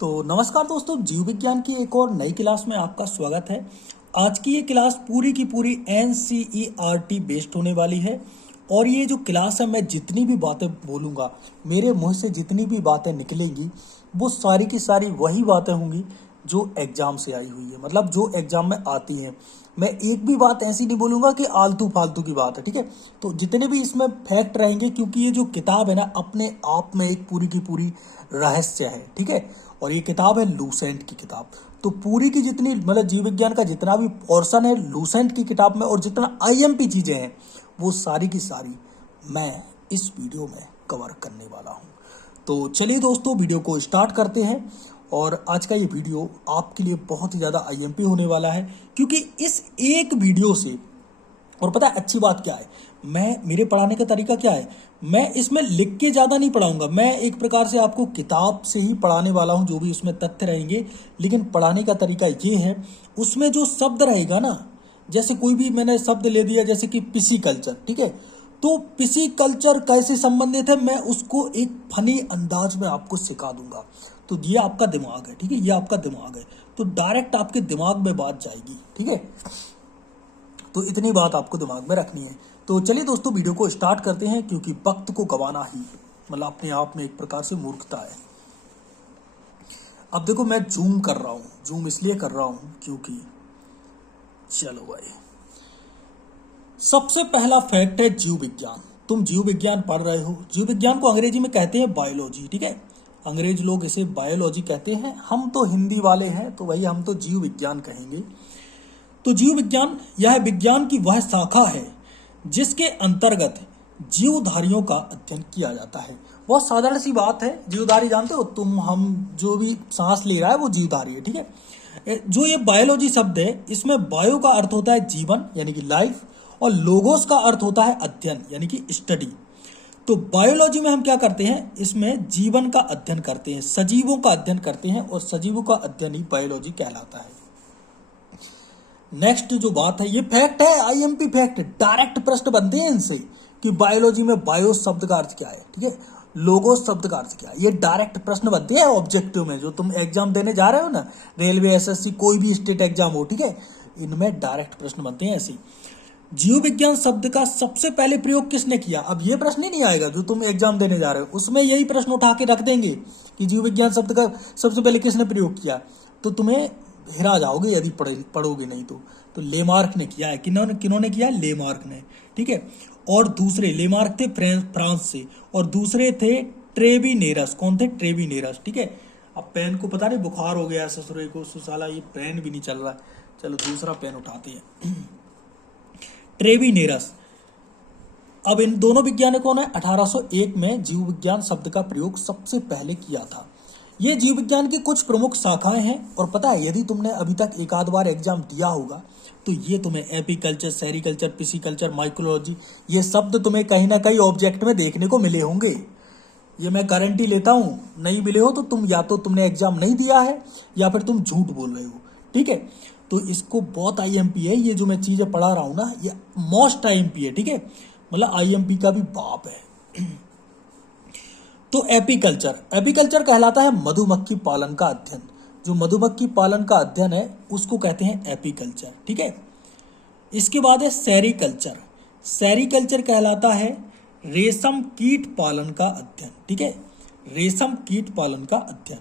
तो नमस्कार दोस्तों, जीव विज्ञान की एक और नई क्लास में आपका स्वागत है। आज की ये क्लास पूरी की पूरी NCERT बेस्ड होने वाली है। और ये जो क्लास है, मैं जितनी भी बातें बोलूँगा, मेरे मुंह से जितनी भी बातें निकलेंगी, वो सारी की सारी वही बातें होंगी जो एग्ज़ाम से आई हुई है, मतलब जो एग्ज़ाम में आती हैं। मैं एक भी बात ऐसी नहीं बोलूँगा कि आलतू फालतू की बात है, ठीक है। तो जितने भी इसमें फैक्ट रहेंगे, क्योंकि ये जो किताब है ना, अपने आप में एक पूरी की पूरी रहस्य है, ठीक है। और ये किताब है लूसेंट की किताब। तो पूरी की जितनी मतलब जीव विज्ञान का जितना भी पोर्शन है लूसेंट की किताब में, और जितना IMP चीज़ें हैं, वो सारी की सारी मैं इस वीडियो में कवर करने वाला हूँ। तो चलिए दोस्तों, वीडियो को स्टार्ट करते हैं। और आज का ये वीडियो आपके लिए बहुत ही ज़्यादा IMP होने वाला है, क्योंकि इस एक वीडियो से, और पता है अच्छी बात क्या है, मेरे पढ़ाने का तरीका क्या है, मैं इसमें लिख के ज़्यादा नहीं पढ़ाऊंगा। मैं एक प्रकार से आपको किताब से ही पढ़ाने वाला हूँ, जो भी उसमें तथ्य रहेंगे। लेकिन पढ़ाने का तरीका ये है, उसमें जो शब्द रहेगा ना, जैसे कोई भी मैंने शब्द ले दिया, जैसे कि पिसीकल्चर, ठीक है। तो पिसीकल्चर कैसे संबंधित है, मैं उसको एक फनी अंदाज में आपको सिखा दूंगा। तो ये आपका दिमाग है, ठीक है, ये आपका दिमाग है। तो डायरेक्ट आपके दिमाग में बात जाएगी, ठीक है। तो इतनी बात आपको दिमाग में रखनी है। तो चलिए दोस्तों, वीडियो को स्टार्ट करते हैं, क्योंकि वक्त को गंवाना ही मतलब अपने आप में एक प्रकार से मूर्खता है। अब देखो, मैं जूम कर रहा हूँ, जूम इसलिए कर रहा हूँ क्योंकि चलो भाई, सबसे पहला फैक्ट है जीव विज्ञान। तुम जीव विज्ञान पढ़ रहे हो। जीव विज्ञान को अंग्रेजी में कहते हैं बायोलॉजी, ठीक है। अंग्रेज लोग इसे बायोलॉजी कहते हैं, हम तो हिंदी वाले हैं, तो भाई हम तो जीव विज्ञान कहेंगे। तो जीव विज्ञान यह विज्ञान की वह शाखा है जिसके अंतर्गत जीवधारियों का अध्ययन किया जाता है। बहुत साधारण सी बात है, जीवधारी जानते हो तुम, हम जो भी सांस ले रहा है वो जीवधारी है, ठीक है। जो ये बायोलॉजी शब्द है, इसमें बायो का अर्थ होता है जीवन यानी कि लाइफ, और लोगोस का अर्थ होता है अध्ययन यानी कि स्टडी। तो बायोलॉजी में हम क्या करते हैं, इसमें जीवन का अध्ययन करते हैं, सजीवों का अध्ययन करते हैं, और सजीवों का अध्ययन ही बायोलॉजी कहलाता है। नेक्स्ट जो बात है, ये फैक्ट है, IMP फैक्ट, डायरेक्ट प्रश्न बनते हैं इनसे कि बायोलॉजी में बायो शब्द का अर्थ क्या है, ठीक है, लोगो शब्द का अर्थ क्या है। ये डायरेक्ट प्रश्न बनते हैं ऑब्जेक्टिव में, जो तुम एग्जाम देने जा रहे हो ना, रेलवे, SSC, कोई भी स्टेट एग्जाम हो, ठीक है, इनमें डायरेक्ट प्रश्न बनते हैं ऐसे। जीव विज्ञान शब्द का सबसे पहले प्रयोग किसने किया। अब ये प्रश्न ही नहीं आएगा जो तुम एग्जाम देने जा रहे हो, उसमें यही प्रश्न उठा के रख देंगे कि जीव विज्ञान शब्द का सबसे पहले किसने प्रयोग किया। तो तुम्हें हिरा जाओगे यदि पढ़ोगे नहीं तो लेमार्क ने किया है। किन्होंने किया, लेमार्क ने, ठीक है। और दूसरे लेमार्क थे फ्रांस से, और दूसरे थे ट्रेविनेरस। कौन थे, ट्रेविनेरस, ठीक है। अब पेन को पता नहीं बुखार हो गया ससुरे को, सुसाला ये पेन भी नहीं चल रहा है, चलो दूसरा पेन उठाते हैं। ट्रेविनेरस। अब इन दोनों वैज्ञानिकों ने 1801 में जीव विज्ञान शब्द का प्रयोग सबसे पहले किया था। ये जीव विज्ञान की कुछ प्रमुख शाखाएं हैं। और पता है, यदि तुमने अभी तक एक आध बार एग्जाम दिया होगा, तो ये तुम्हें एपीकल्चर, सेरिकल्चर, पिसीकल्चर, माइकोलॉजी, ये शब्द तुम्हें कहीं ना कहीं ऑब्जेक्ट में देखने को मिले होंगे। ये मैं गारंटी लेता हूँ, नहीं मिले हो तो तुम या तो तुमने एग्जाम नहीं दिया है, या फिर तुम झूठ बोल रहे हो, ठीक है। तो इसको बहुत IMP है, ये जो मैं चीज़ें पढ़ा रहा हूँ ना, ये मोस्ट IMP है, ठीक है, मतलब IMP का भी बाप है। तो एपीकल्चर कहलाता है मधुमक्खी पालन का अध्ययन। जो मधुमक्खी पालन का अध्ययन है उसको कहते हैं एपीकल्चर, ठीक है। इसके बाद है सेरिकल्चर। सेरिकल्चर कहलाता है रेशम कीट पालन का अध्ययन, ठीक है, रेशम कीट पालन का अध्ययन।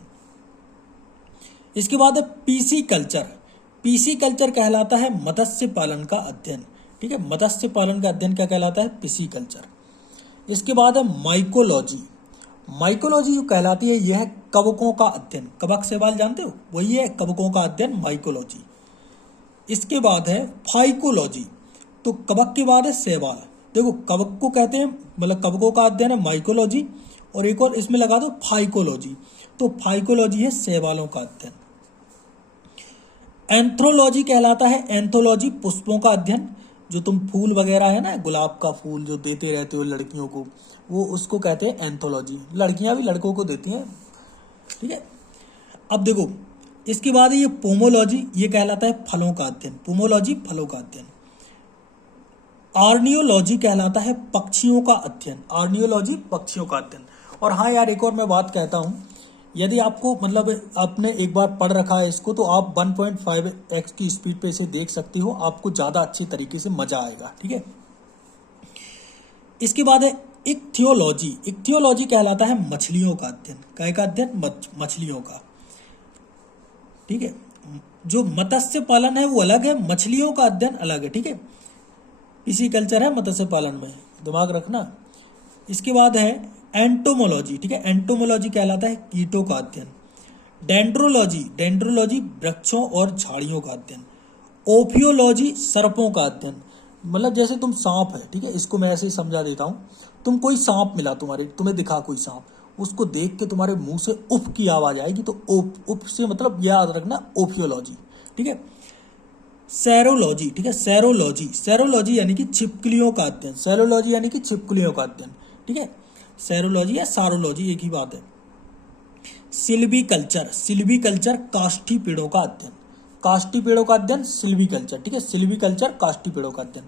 इसके बाद है पीसीकल्चर। पीसीकल्चर कहलाता है मत्स्य पालन का अध्ययन, ठीक है, मत्स्य पालन का अध्ययन क्या कहलाता है, पीसीकल्चर। इसके बाद है माइकोलॉजी। माइकोलॉजी जो कहलाती है, यह कवकों का अध्ययन, कवक शैवाल जानते हो, वही है कवकों का अध्ययन, माइकोलॉजी। इसके बाद है फाइकोलॉजी। तो कवक के बाद है शैवाल। देखो, कवक को कहते हैं, मतलब कवकों का अध्ययन है माइकोलॉजी, और एक और इसमें लगा दो फाइकोलॉजी। तो फाइकोलॉजी है शैवालों का अध्ययन। एंथ्रोलॉजी कहलाता है, एंथोलॉजी पुष्पों का अध्ययन। जो तुम फूल वगैरह है ना, गुलाब का फूल जो देते रहते हो लड़कियों को, वो उसको कहते हैं एंथोलॉजी। लड़कियां भी लड़कों को देती हैं, ठीक है। अब देखो, इसके बाद ये पोमोलॉजी, ये कहलाता है फलों का अध्ययन, पोमोलॉजी फलों का अध्ययन। आर्नियोलॉजी कहलाता है पक्षियों का अध्ययन, आर्नियोलॉजी पक्षियों का अध्ययन। और हाँ यार, एक और मैं बात कहता हूँ, यदि आपको मतलब आपने एक बार पढ़ रखा है इसको, तो आप 1.5x की स्पीड पे इसे देख सकते हो, आपको ज़्यादा अच्छी तरीके से मजा आएगा। ठीक है, इसके बाद है इक्थियोलॉजी। इक्थियोलॉजी कहलाता है मछलियों का अध्ययन। काय का अध्ययन? मछलियों का। ठीक है, जो मत्स्य पालन है वो अलग है, मछलियों का अध्ययन अलग है। ठीक है, इसी कल्चर है मत्स्य पालन में, दिमाग रखना। इसके बाद है एंटोमोलॉजी। ठीक है, एंटोमोलॉजी कहलाता है कीटों का अध्ययन। डेंड्रोलॉजी, डेंड्रोलॉजी वृक्षों और झाड़ियों का अध्ययन। ओफियोलॉजी सर्पों का अध्ययन। मतलब जैसे तुम सांप है, ठीक है, इसको मैं ऐसे ही समझा देता हूँ। तुम कोई सांप मिला तुम्हें दिखा कोई सांप, उसको देख के तुम्हारे मुंह से उफ की आवाज आएगी, तो उफ से मतलब याद रखना ओफियोलॉजी। ठीक है, सेरोलॉजी। ठीक है, सेरोलॉजी, सेरोलॉजी यानी कि छिपकलियों का अध्ययन। सेरोलॉजी यानी कि छिपकलियों का अध्ययन। ठीक है, सेरोलॉजी या सारोलॉजी एक ही बात है। सिल्वी कल्चर, सिल्वी कल्चर काष्ठी पेड़ों का अध्ययन। काष्ठी पेड़ों का अध्ययन सिल्वी कल्चर। ठीक है, सिल्वी कल्चर काष्ठी पेड़ों का अध्ययन।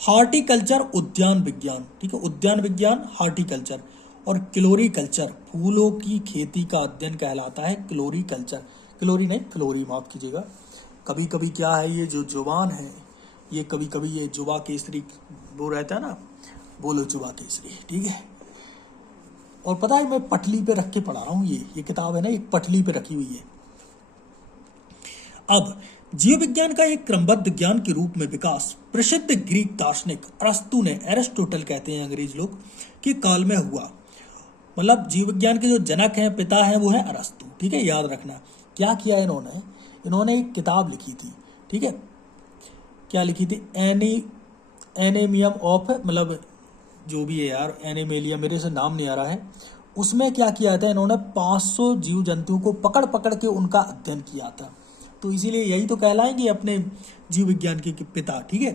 हार्टिकल्चर उद्यान विज्ञान। ठीक है, उद्यान विज्ञान हार्टिकल्चर। और क्लोरी कल्चर फूलों की खेती का अध्ययन कहलाता है क्लोरी कल्चर। क्लोरी नहीं, फ्लोरी, माफ कीजिएगा। कभी कभी क्या है, ये जो जुबान है ये कभी कभी ये जुबा केसरी वो रहता है ना, बोलो जुबा केसरी। ठीक है, और पता है मैं पटली पे रख के पढ़ा रहा हूँ, ये किताब है ना, एक पटली पे रखी हुई है। अब जीव विज्ञान का एक क्रमबद्ध ज्ञान के रूप में विकास प्रसिद्ध ग्रीक दार्शनिक अरस्तु ने, एरिस्टोटल कहते हैं अंग्रेज लोग, के काल में हुआ। मतलब जीव विज्ञान के जो जनक हैं, पिता हैं, वो है अरस्तु। ठीक है, याद रखना। क्या किया इन्होंने एक किताब लिखी थी। ठीक है, क्या लिखी थी? एनेमियम ऑफ, मतलब जो भी है यार, एनिमेलिया, मेरे से नाम नहीं आ रहा है। उसमें क्या किया था इन्होंने, 500 जीव जंतुओं को पकड़ पकड़ के उनका अध्ययन किया था। तो इसीलिए यही तो कहलाएंगे अपने जीव विज्ञान के पिता। ठीक है,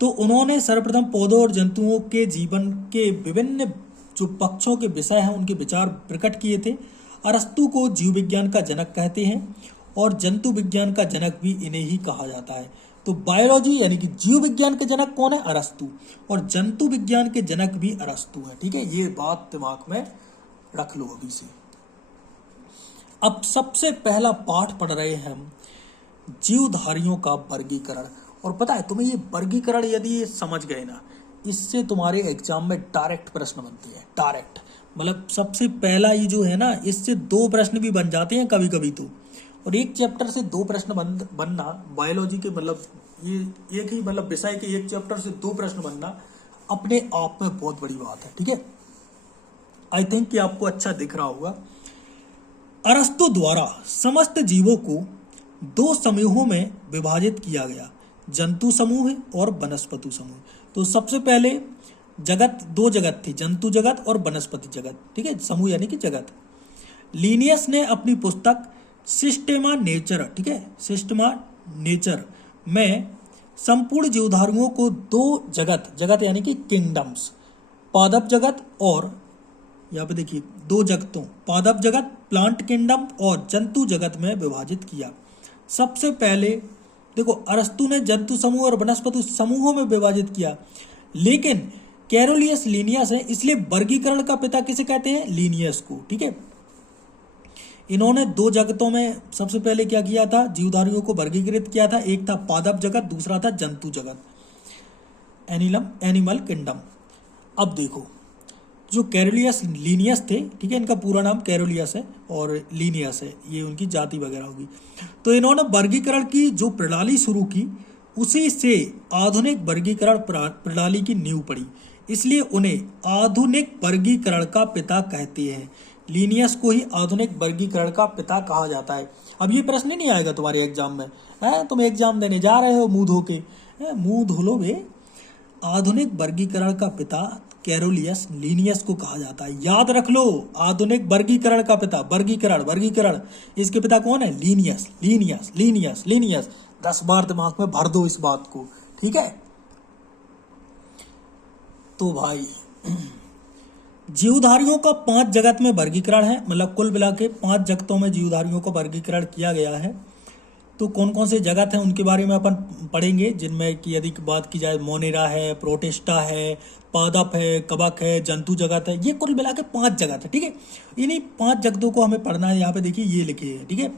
तो उन्होंने सर्वप्रथम पौधों और जंतुओं के जीवन के विभिन्न जो पक्षों के विषय हैं उनके विचार प्रकट किए थे। अरस्तु को जीव विज्ञान का जनक कहते हैं और जंतु विज्ञान का जनक भी इन्हें ही कहा जाता है। तो बायोलॉजी यानी कि जीव विज्ञान के जनक कौन है? अरस्तु। और जंतु विज्ञान के जनक भी अरस्तु है। ठीक है, ये बात दिमाग में रख लो अभी से। अब सबसे पहला पाठ पढ़ रहे हैं हम जीवधारियों का वर्गीकरण। और पता है तुम्हें, ये वर्गीकरण यदि ये समझ गए ना, इससे तुम्हारे एग्जाम में डायरेक्ट प्रश्न बनते हैं। डायरेक्ट मतलब सबसे पहला ये जो है ना, इससे 2 प्रश्न भी बन जाते हैं कभी कभी तो। और एक चैप्टर से 2 प्रश्न बनना बायोलॉजी के, मतलब ये एक ही मतलब विषय के एक चैप्टर से 2 प्रश्न बनना अपने आप में बहुत बड़ी बात है। ठीक है, आई थिंक कि आपको अच्छा दिख रहा होगा। अरस्तु द्वारा समस्त जीवों को 2 समूहों में विभाजित किया गया, जंतु समूह और वनस्पति समूह। तो सबसे पहले जगत, 2 जगत थी, जंतु जगत और वनस्पति जगत। ठीक है, समूह यानी कि जगत। लीनियस ने अपनी पुस्तक सिस्टेमा नेचर, ठीक है, सिस्टेमा नेचर में संपूर्ण जीवधारियों को 2 जगत, जगत यानी कि किंगडम्स, पादप जगत और यहाँ पे देखिए 2 जगतों, पादप जगत प्लांट किंगडम और जंतु जगत में विभाजित किया। सबसे पहले देखो, अरस्तु ने जंतु समूह और वनस्पति समूहों में विभाजित किया, लेकिन कैरोलियस लीनियस है, इसलिए वर्गीकरण का पिता किसे कहते हैं? लीनियस को। ठीक है, इन्होंने 2 जगतों में सबसे पहले क्या किया था? जीवधारियों को वर्गीकृत किया था। एक था पादप जगत, दूसरा था जंतु जगत, एनिमल किंगडम। अब देखो, जो कैरोलियस लीनियस थे, ठीक है, इनका पूरा नाम कैरोलियस है और लीनियस है, ये उनकी जाति वगैरह होगी। तो इन्होंने वर्गीकरण की जो प्रणाली शुरू की, उसी से आधुनिक वर्गीकरण प्रणाली की नींव पड़ी, इसलिए उन्हें आधुनिक वर्गीकरण का पिता कहते हैं। लीनियस को ही आधुनिक वर्गीकरण का पिता कहा जाता है। अब ये प्रश्न ही नहीं आएगा तुम्हारे एग्जाम में, है तुम एग्जाम देने जा रहे हो मुंह धो के, मुंह धो लो बे। आधुनिक वर्गीकरण का पिता कैरोलियस लीनियस को कहा जाता है। याद रख लो, आधुनिक वर्गीकरण का पिता, वर्गीकरण, इसके पिता कौन है? Linnaeus, Linnaeus, Linnaeus, Linnaeus. 10 बार दिमाग में भर दो इस बात को। ठीक है, तो भाई जीवधारियों का 5 जगत में वर्गीकरण है, मतलब कुल मिला के 5 जगतों में जीवधारियों का वर्गीकरण किया गया है। तो कौन कौन से जगत हैं उनके बारे में अपन पढ़ेंगे, जिनमें कि यदि बात की जाए मोनेरा है, प्रोटेस्टा है, पादप है, कवक है, जंतु जगत है। ये कुल मिला के 5 जगत है, ठीक है। इन्हीं 5 जगतों को हमें पढ़ना है। यहाँ पे देखिए ये लिखे है, ठीक है।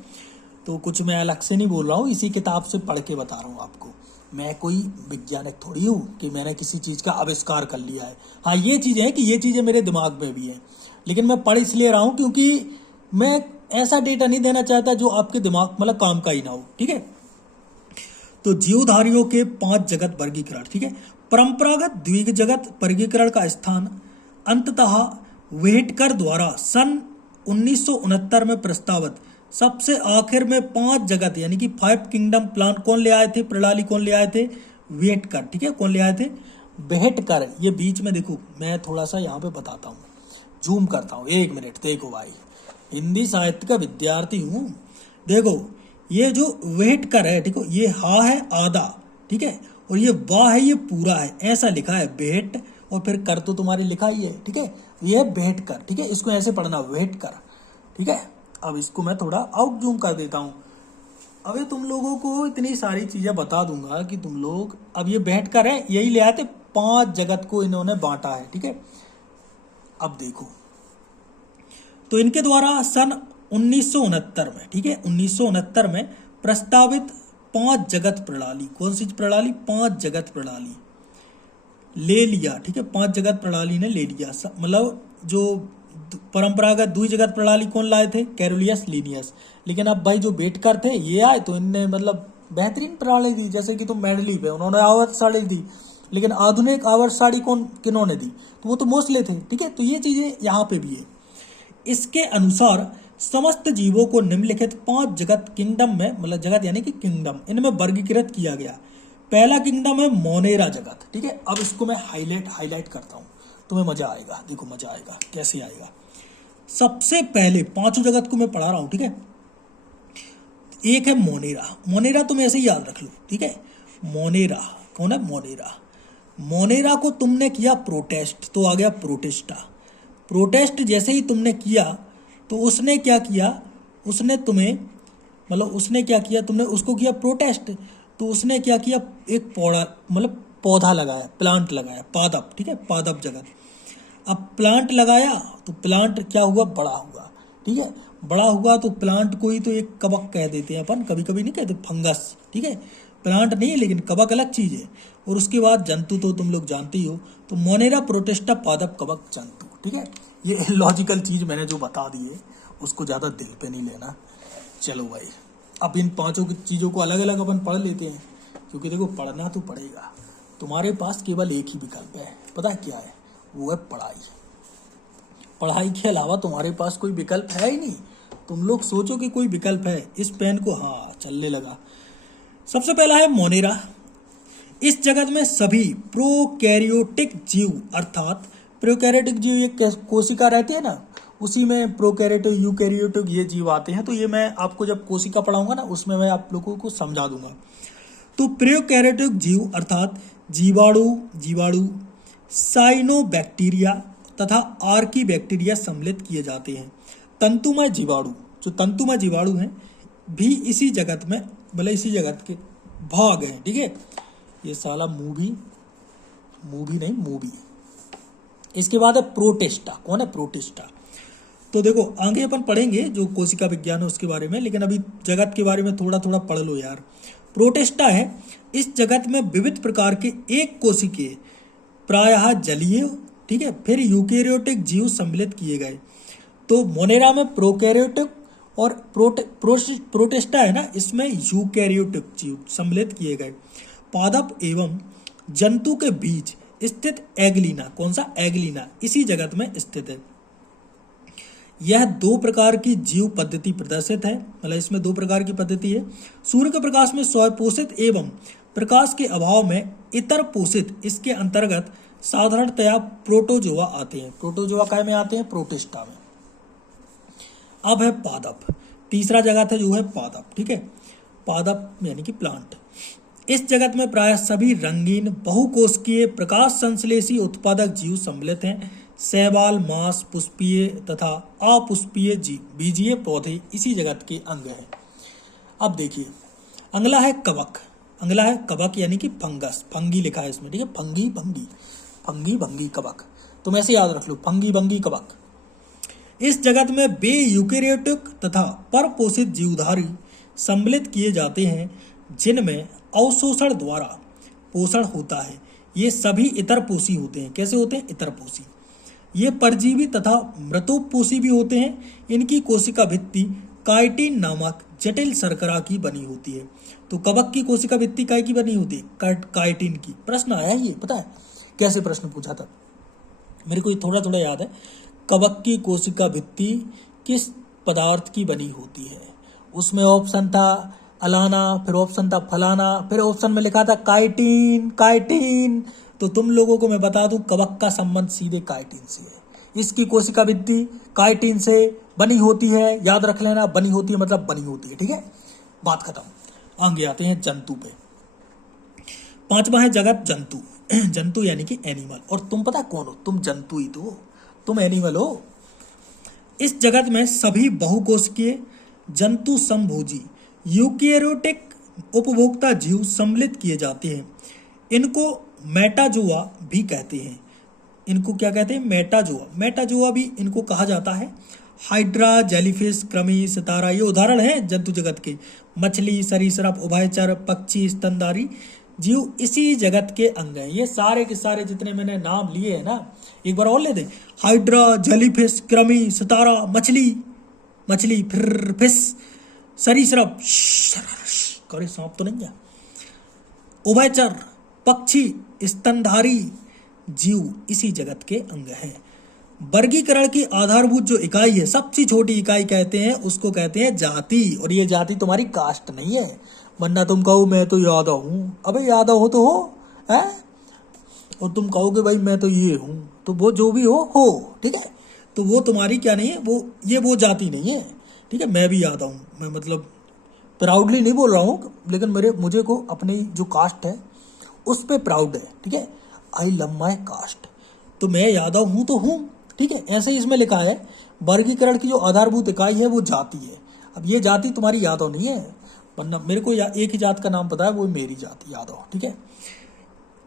तो कुछ मैं अलग से नहीं बोल रहा हूँ, इसी किताब से पढ़ के बता रहा हूँ आपको। मैं कोई वैज्ञानिक थोड़ी हूँ कि मैंने किसी चीज़ का आविष्कार कर लिया है। हाँ, ये चीज़ें हैं कि ये चीज़ें मेरे दिमाग में भी हैं, लेकिन मैं पढ़ इसलिए रहा हूँ क्योंकि मैं ऐसा डेटा नहीं देना चाहता जो आपके दिमाग मतलब काम का ही ना हो, ठीक है। तो जीवधारियों के 5 जगत वर्गीकरण, ठीक है। परंपरागत द्विग जगत वर्गीकरण का स्थान अंततः वेटकर द्वारा सन 1969 में प्रस्तावित सबसे आखिर में 5 जगत यानी कि 5 किंगडम प्लान कौन ले आए थे, प्रणाली कौन ले आए थे? वेटकर, ठीक है। कौन ले आए थे? बेहटकर। ये बीच में देखो मैं थोड़ा सा यहाँ पे बताता हूँ, जूम करता हूँ, 1 मिनट। देखो भाई, हिंदी साहित्य का विद्यार्थी हूँ। देखो ये जो वेटकर है, ठीक है, ये हा है आधा, ठीक है, और ये वाह है, ये पूरा है, ऐसा लिखा है बेट, और फिर कर तो तुम्हारी लिखा ही है, ठीक है। ये बेहटकर, ठीक है, इसको ऐसे पढ़ना वेटकर, ठीक है। अब इसको मैं थोड़ा आउट जूम कर देता हूँ। अबे तुम लोगों को इतनी सारी चीज़ें बता दूंगा कि तुम लोग, अब ये बेहटकर है, यही ले आए थे, 5 जगत को इन्होंने बांटा है, ठीक है। अब देखो, तो इनके द्वारा सन 1969 में, ठीक है, 1969 में प्रस्तावित 5 जगत प्रणाली, कौन सी प्रणाली? 5 जगत प्रणाली ले लिया, ठीक है। 5 जगत प्रणाली ने ले लिया। मतलब जो परंपरागत द्वि जगत प्रणाली कौन लाए थे? कैरोलियस लीनियस। लेकिन अब भाई जो बेटकर थे ये आए तो इनने मतलब बेहतरीन प्रणाली दी, जैसे कि तुम मेडली पे, उन्होंने आवर्त साड़ी दी, लेकिन आधुनिक आवर्त साड़ी कौन किन्होंने दी? तो वो तो मोस्ले थे, ठीक है। तो ये चीज़ें यहाँ पे भी है। इसके अनुसार समस्त जीवों को निम्नलिखित 5 जगत किंगडम में, मतलब जगत यानी कि किंगडम, इनमें वर्गीकृत किया गया। पहला किंगडम है मोनेरा जगत, ठीक है। अब इसको मैं हाईलाइट करता हूँ, तुम्हें मजा आएगा। देखो मजा आएगा, कैसे आएगा। सबसे पहले 5 जगत को मैं पढ़ा रहा हूँ, ठीक है। एक है मोनेरा। मोनेरा तुम ऐसे ही याद रख लो, ठीक है। मोनेरा कौन है? मोनेरा। मोनेरा को तुमने किया प्रोटेस्ट, तो आ गया प्रोटेस्टा। प्रोटेस्ट जैसे ही तुमने किया तो उसने क्या किया? उसने तुम्हें, मतलब उसने क्या किया? तुमने उसको किया प्रोटेस्ट, तो उसने क्या किया? एक पौधा, मतलब पौधा लगाया, प्लांट लगाया, पादप, ठीक है, पादप जगत। अब प्लांट लगाया तो प्लांट क्या हुआ? बड़ा हुआ, ठीक है। बड़ा हुआ तो प्लांट को ही तो एक कवक कह देते हैं अपन, कभी कभी नहीं कहते, फंगस, ठीक है। प्लांट नहीं है, लेकिन कवक अलग चीज़ है। और उसके बाद जंतु तो तुम लोग जानते ही हो, तो मोनेरा, प्रोटेस्टा, पादप, कवक, जंतु, ठीक है। ये लॉजिकल चीज़ मैंने जो बता दी है उसको ज़्यादा दिल पे नहीं लेना। चलो भाई, अब इन 5 चीज़ों को अलग अलग अपन पढ़ लेते हैं, क्योंकि देखो पढ़ना तो पड़ेगा। तुम्हारे पास केवल एक ही विकल्प है, पता है क्या है? वो है पढ़ाई। पढ़ाई के अलावा तुम्हारे पास कोई विकल्प है ही नहीं। तुम लोग सोचो कि कोई विकल्प है, इस पेन को, हाँ चलने लगा। सबसे पहला है मोनेरा। इस जगत में सभी प्रोकैरियोटिक जीव, अर्थात प्रोकैरियोटिक जीव, ये कोशिका रहती है ना, उसी में प्रोकैरियोटिक, यूकैरियोटिक ये जीव आते हैं। तो ये मैं आपको जब कोशिका पढ़ाऊंगा ना, उसमें मैं आप लोगों को समझा दूंगा। तो प्रोकैरियोटिक जीव अर्थात जीवाणु, साइनोबैक्टीरिया तथा आर्की बैक्टीरिया सम्मिलित किए जाते हैं। तंतुमय जीवाणु, जो तंतुमय जीवाणु हैं, भी इसी जगत में, भले इसी जगत के भाग हैं, ठीक है। ये साला मूवी इसके बाद है प्रोटेस्टा। कौन है? प्रोटेस्टा। तो देखो आगे अपन पढ़ेंगे जो कोशिका विज्ञान है उसके बारे में, लेकिन अभी जगत के बारे में थोड़ा थोड़ा पढ़ लो यार। प्रोटेस्टा है, इस जगत में विविध प्रकार के एक कोशिकीय, प्रायः जलीय, ठीक है, फिर यूकैरियोटिक जीव सम्मिलित किए गए। तो मोनेरा में प्रोकैरियोटिक और प्रोटेस्टा है ना, इसमें यूकैरियोटिक जीव सम्मिलित किए गए। पादप एवं जंतु के बीच स्थित एगलीना, कौन सा? एगलीना, इसी जगत में स्थित है। यह 2 प्रकार की जीव पद्धति प्रदर्शित है, मतलब इसमें 2 प्रकार की पद्धति है। सूर्य के प्रकाश में स्वपोषित एवं प्रकाश के अभाव में इतर पोषित। इसके अंतर्गत साधारणतया प्रोटोजोआ आते हैं। प्रोटोजोआ काय में आते हैं? प्रोटेस्टा में। अब है पादप। तीसरा जगत है जो है पादप, ठीक है। पादप यानी कि प्लांट। इस जगत में प्राय सभी रंगीन बहुकोशिकीय प्रकाश संश्लेषी उत्पादक जीव सम्मिलित हैं। शैवाल, मांस, पुष्पीय तथा अपुष्पीय जीव, बीजीय पौधे इसी जगत के अंग हैं। अब देखिए, अगला है कवक। अगला है कवक यानी कि फंगस, फंगी लिखा है इसमें, ठीक है, फंगी भंगी, फंगी भंगी कवक, तुम ऐसे याद रख लो, फंगी भंगी कवक। इस जगत में बे यूकेरियोटिक तथा परपोषित जीवधारी सम्मिलित किए जाते हैं जिनमें अवशोषण द्वारा पोषण होता है। ये सभी इतरपोषी होते हैं। कैसे होते हैं? इतरपोषी। ये परजीवी तथा मृतोपोषी भी होते हैं। इनकी कोशिका भित्ति काइटिन नामक जटिल शर्करा की बनी होती है। तो कवक की कोशिका भित्ति काय की बनी होती है? काइटिन की। प्रश्न आया ये, पता है कैसे प्रश्न पूछा था? मेरे को थोड़ा थोड़ा याद है। कवक की कोशिका भित्ति किस पदार्थ की बनी होती है? उसमें ऑप्शन था अलाना, फिर ऑप्शन था फलाना, फिर ऑप्शन में लिखा था काइटिन, काइटिन। तो तुम लोगों को मैं बता दूं, कवक का संबंध सीधे काइटिन से है। इसकी कोशिका भित्ति काइटिन से बनी होती है, याद रख लेना, बनी होती है मतलब बनी होती है, ठीक है, बात खत्म। आगे आते हैं जंतु पे। पांचवा है जगत जंतु। जंतु यानी कि एनिमल। और तुम पता कौन हो? तुम जंतु ही तो हो, तुम एनिमल हो। इस जगत में सभी बहुकोशिकीय जंतु समभोजी यूकेरियोटिक उपभोक्ता जीव सम्मिलित किए जाते हैं। इनको मेटाजोआ भी कहते हैं। इनको क्या कहते हैं? मेटाजोआ। मेटाजोआ भी इनको कहा जाता है। हाइड्रा, जेलीफिश, कृमि, सितारा ये उदाहरण हैं जंतु जगत के। मछली, सरीसृप, उभयचर, पक्षी, स्तनधारी जीव इसी जगत के अंग हैं। ये सारे के सारे जितने मैंने नाम लिए हैं ना, एक बार और ले दे। हाइड्रा, जेलीफिश, कृमि, सितारा, मछली, मछली, फिर फिश, सरीसृप, करे सांप तो नहीं है, उभयचर, पक्षी, स्तनधारी जीव इसी जगत के अंग हैं। वर्गीकरण की आधारभूत जो इकाई है, सबसे छोटी इकाई कहते हैं, उसको कहते हैं जाति। और ये जाति तुम्हारी कास्ट नहीं है, वरना तुम कहो मैं तो यादव हूँ। अबे यादव हो तो हो, है, और तुम कहोगे भाई मैं तो ये हूँ, तो वो जो भी हो, ठीक है, तो वो तुम्हारी क्या नहीं है, वो जाति नहीं है, ठीक है। मैं भी यादव हूँ, मैं मतलब प्राउडली नहीं बोल रहा हूँ, लेकिन मुझे को अपनी जो कास्ट है उस पर प्राउड है, ठीक है। I love my caste. तो मैं यादव हूँ तो हूँ, ठीक है। ऐसे ही इसमें लिखा है वर्गीकरण की जो आधारभूत इकाई है वो जाति है। अब ये जाति तुम्हारी यादव नहीं है, वरना मेरे को एक ही जात का नाम पता है, वो मेरी जाति यादव, ठीक है।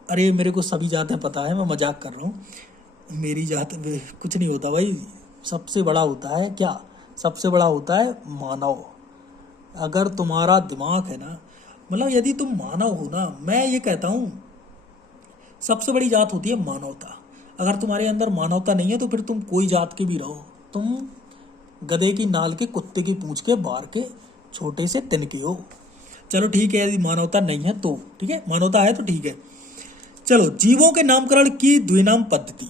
अरे मेरे को सभी जातें पता है, मैं मजाक कर रहा हूँ। मेरी जात कुछ नहीं होता भाई, सबसे बड़ा होता है क्या? सबसे बड़ा होता है मानव। अगर तुम्हारा दिमाग है ना, मतलब यदि तुम मानव हो ना, मैं ये कहता हूँ सबसे बड़ी जात होती है मानवता। अगर तुम्हारे अंदर मानवता नहीं है तो फिर तुम कोई जात के भी रहो, तुम गधे की नाल के, कुत्ते की पूंछ के, बार के, छोटे से तिनके हो। चलो ठीक है, यदि मानवता नहीं है तो ठीक है, मानवता है तो ठीक है। चलो, जीवों के नामकरण की द्विनाम पद्धति।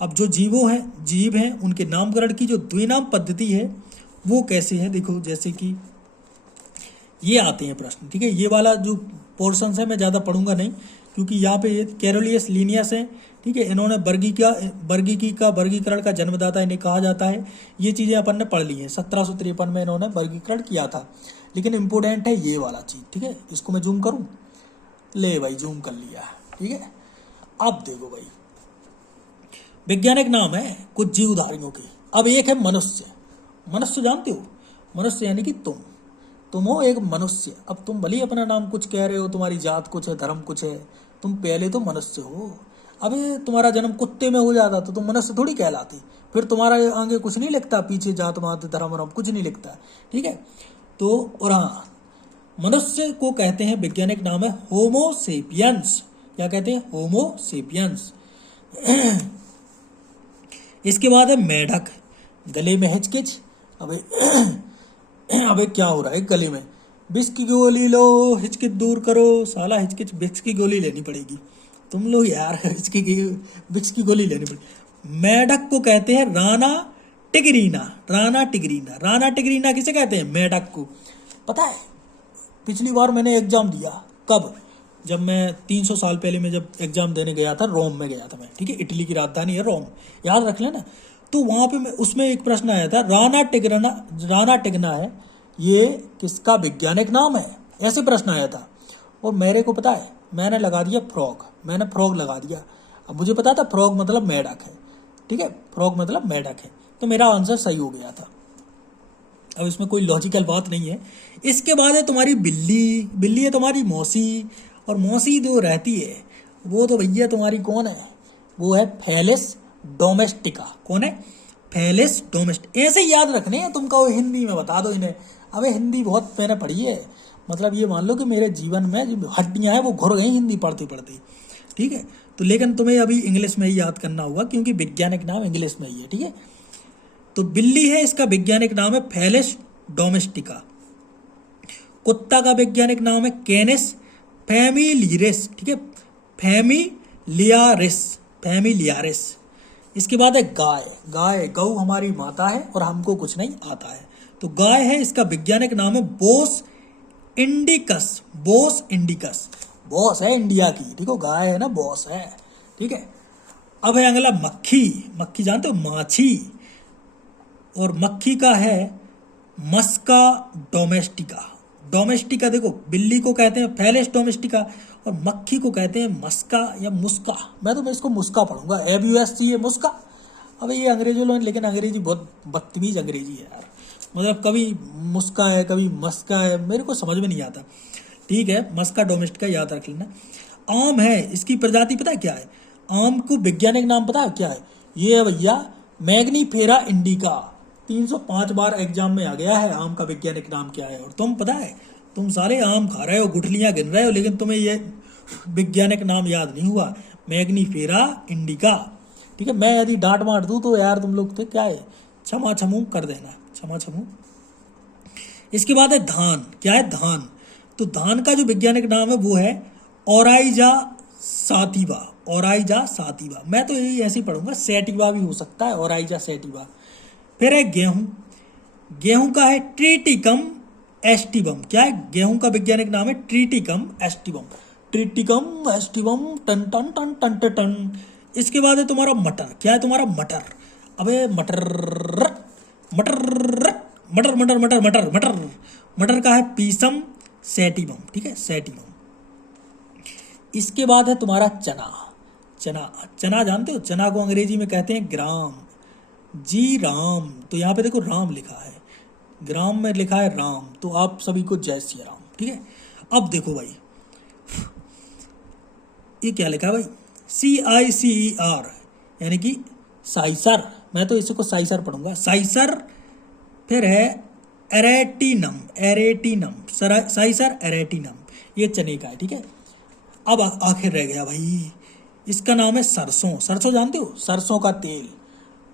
अब जो जीव हैं उनके नामकरण की जो द्विनाम पद्धति है वो कैसे है? देखो, जैसे कि ये आते हैं प्रश्न, ठीक है। ये वाला जो पोर्शन है मैं ज़्यादा पढ़ूंगा नहीं, क्योंकि यहाँ पे कैरोलियस लीनियस है, ठीक है। इन्होंने वर्गीकरण का जन्मदाता इन्हें कहा जाता है। ये चीज़ें अपन ने पढ़ ली हैं। 1753 में इन्होंने वर्गीकरण किया था। लेकिन इम्पोर्टेंट है ये वाला चीज़, ठीक है। इसको मैं जूम करूँ? ले भाई, जूम कर लिया, ठीक है। अब देखो भाई, वैज्ञानिक नाम है कुछ जीवधारियों के। अब एक है मनुष्य। मनुष्य जानते हो? मनुष्य यानी कि तुम हो एक मनुष्य। अब तुम भले अपना नाम कुछ कह रहे हो, तुम्हारी जात कुछ है, धर्म कुछ है, तुम पहले तो मनुष्य हो। अब तुम्हारा जन्म कुत्ते में हो जाता तो तुम मनुष्य थोड़ी कहलाते। फिर तुम्हारा आगे कुछ नहीं लिखता, पीछे जात मात धर्म वरम कुछ नहीं लिखता, ठीक है। तो और हाँ, मनुष्य को कहते हैं, वैज्ञानिक नाम है होमो सेपियंस। क्या कहते हैं? होमो सेपियंस। इसके बाद है मेढक। गले में हिचकिच। अबे क्या हो रहा है गले में? विक्स की गोली लो, हिचकिच दूर करो। साला हिचकिच विक्स की गोली लेनी पड़ेगी। तुम लोग यार विक्स की गोली लेनी पड़ेगी। मेढक को कहते हैं राना टिगरीना। राना टिगरीना, राना टिगरीना किसे कहते हैं? मेढक को। पता है पिछली बार मैंने एग्जाम दिया, कब? जब मैं 300 साल पहले में जब एग्जाम देने गया था, रोम में गया था मैं, ठीक है। इटली की राजधानी है रोम, याद रख लेना। तो वहाँ पे उसमें एक प्रश्न आया था, राना टिगना है, ये किसका वैज्ञानिक नाम है? ऐसे प्रश्न आया था। और मेरे को पता है, मैंने लगा दिया फ्रॉग। मैंने फ्रॉग लगा दिया। अब मुझे पता था फ्रॉग मतलब मेढक है, ठीक है। फ्रॉग मतलब मेढक है, तो मेरा आंसर सही हो गया था। अब इसमें कोई लॉजिकल बात नहीं है। इसके बाद है तुम्हारी बिल्ली, बिल्ली है तुम्हारी मौसी, और मौसी जो रहती है वो तो भैया तुम्हारी कौन है, वो है फेलिस डोमेस्टिका। कौन है? Felis domestic. ऐसे ही याद रखने हैं, तुम कहो हिंदी में बता दो इन्हें। अबे हिंदी बहुत मैंने पढ़ी है, मतलब ये मान लो कि मेरे जीवन में जो हड्डियां हैं वो घुर गई हिंदी पढ़ते पढ़ते, ठीक है। तो लेकिन तुम्हें अभी इंग्लिश में ही याद करना होगा क्योंकि वैज्ञानिक नाम इंग्लिश में ही है, ठीक है। तो बिल्ली है, इसका वैज्ञानिक नाम है फेलिस डोमेस्टिका। कुत्ता का वैज्ञानिक नाम है कैनिस फैमिलियरिस, ठीक है, फैमिलियारिस, फैमिलियारिस। इसके बाद है गाय, गाय गौ हमारी माता है और हमको कुछ नहीं आता है, तो गाय है, इसका वैज्ञानिक नाम है Bose indicus, Bose indicus. Boss है इंडिया की, ठीक है, गाय है ना, बॉस है, ठीक है। अब है अगला मक्खी, मक्खी जानते हो, माछी, और मक्खी का है मस्का डोमेस्टिका। डोमेस्टिका देखो, बिल्ली को कहते हैं फेलिस डोमेस्टिका और मक्खी को कहते हैं मस्का या मुस्का। मैं इसको मुस्का पढ़ूंगा, ABUSC है मुस्का। अब ये अंग्रेजों लोग, लेकिन अंग्रेजी बहुत बदतमीज अंग्रेजी है यार, मतलब कभी मुस्का है कभी मस्का है, मेरे को समझ में नहीं आता, ठीक है। मस्का डोमेस्टिका याद रख लेना। आम है, इसकी प्रजाति पता है क्या है? आम को वैज्ञानिक नाम पता है क्या है? ये है भैया मैग्नीफेरा इंडिका। 305 बार एग्जाम में आ गया है आम का वैज्ञानिक नाम क्या है। और तुम पता है, तुम सारे आम खा रहे हो, गुठलियां गिन रहे हो, लेकिन तुम्हें ये वैज्ञानिक नाम याद नहीं हुआ, मैग्नीफेरा इंडिका, ठीक है। मैं यदि डांट मार दूं तो यार तुम लोग तो क्या है, क्षमा छमू कर देना, क्षमा छमू। इसके बाद है धान, क्या है? धान। तो धान का जो वैज्ञानिक नाम है वो है ओराइजा सातिवा, ओराइजा सातिवा। मैं तो यही ऐसे ही पढ़ूंगा, सैटिवा भी हो सकता है, ओराइजा सैटिवा। फिर है गेहूं, गेहूं का है ट्रिटिकम एस्टिवम। क्या है? गेहूं का वैज्ञानिक नाम है ट्रिटिकम एस्टिवम, ट्रिटिकम एस्टिवम, टन टन टन टन टन टन। इसके बाद है तुम्हारा मटर, क्या है तुम्हारा? मटर। अबे मटर मटर मटर मटर मटर मटर मटर, मटर का है पीसम सैटिवम, ठीक है, सैटिवम। इसके बाद है तुम्हारा चना, चना, चना जानते हो? चना को अंग्रेजी में कहते हैं ग्राम, जी राम। तो यहाँ पे देखो राम लिखा है, ग्राम में लिखा है राम, तो आप सभी को जय श्री राम, ठीक है। अब देखो भाई, ये क्या लिखा है भाई? CICER, यानी कि साइसर। मैं तो इसको साइसर पढ़ूंगा, साइसर। फिर है एरेटिनम, एरेटिनम, साइसर एरेटिनम, ये चने का है, ठीक है। अब आखिर रह गया भाई, इसका नाम है सरसों। सरसों जानते हो? सरसों का तेल।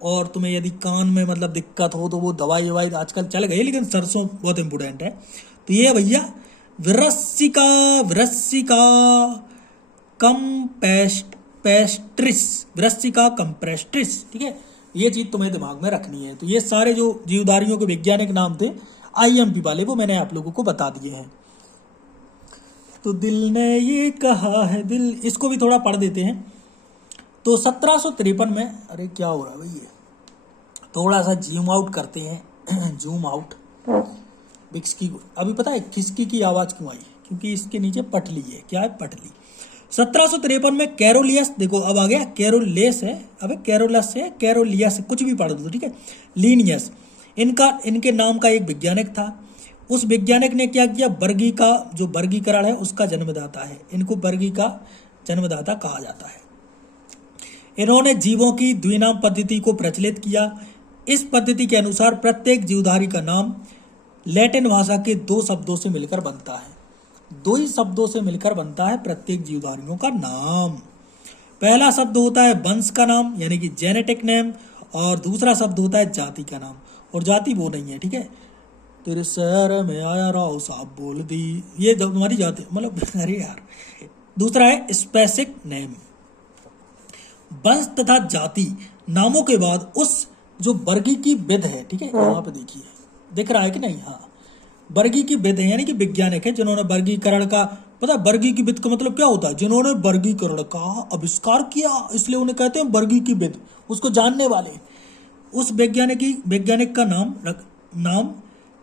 और तुम्हें यदि कान में मतलब दिक्कत हो तो वो दवाई ववाई आजकल चल गई, लेकिन सरसों बहुत इंपॉर्टेंट है। तो ये है भैया विरस्सिका, विरस्सिका कंपेस्ट्रिस, विरस्सिका कंपेस्ट्रिस, ठीक है। ये चीज़ तुम्हें दिमाग में रखनी है। तो ये सारे जो जीवधारियों के वैज्ञानिक नाम थे IMP वाले, वो मैंने आप लोगों को बता दिए हैं। तो दिल ने ये कहा है, दिल, इसको भी थोड़ा पढ़ देते हैं। तो 1753 में, अरे क्या हो रहा है भाई, ये थोड़ा सा जूम आउट करते हैं, जूम आउट। विक्स की, अभी पता है खिसकी की आवाज़ क्यों आई? क्योंकि इसके नीचे पटली है, क्या है? पटली। 1753 में कैरोलियस, देखो अब आ गया, कैरोलेस है, अबे कैरोलस है, कैरोलियस, कुछ भी पढ़ दो, ठीक है। लीनियस, इनके नाम का एक वैज्ञानिक था। उस वैज्ञानिक ने क्या किया? वर्गी का जो वर्गीकरण है उसका जन्मदाता है, इनको वर्गी का जन्मदाता कहा जाता है। इन्होंने जीवों की द्विनाम पद्धति को प्रचलित किया। इस पद्धति के अनुसार प्रत्येक जीवधारी का नाम लैटिन भाषा के 2 शब्दों से मिलकर बनता है, 2 ही शब्दों से मिलकर बनता है प्रत्येक जीवधारियों का नाम। पहला शब्द होता है वंश का नाम, यानी कि जेनेटिक नेम, और दूसरा शब्द होता है जाति का नाम, और जाति वो नहीं है, ठीक है। तेरे शहर में आया राव साहब बोल दी, ये तुम्हारी जाति, मतलब अरे यार। दूसरा है स्पेसिफिक नेम। वंश तथा जाति नामों के बाद उस जो वर्गी की विध है, ठीक है, यहाँ पे देखिए, दिख रहा है कि नहीं? हाँ, वर्गी की विध है, यानी कि वैज्ञानिक है जिन्होंने वर्गीकरण का, पता वर्गी की विध का मतलब क्या होता है? जिन्होंने वर्गीकरण का आविष्कार किया, इसलिए उन्हें कहते हैं वर्गी की विध, उसको जानने वाले। उस वैज्ञानिक का नाम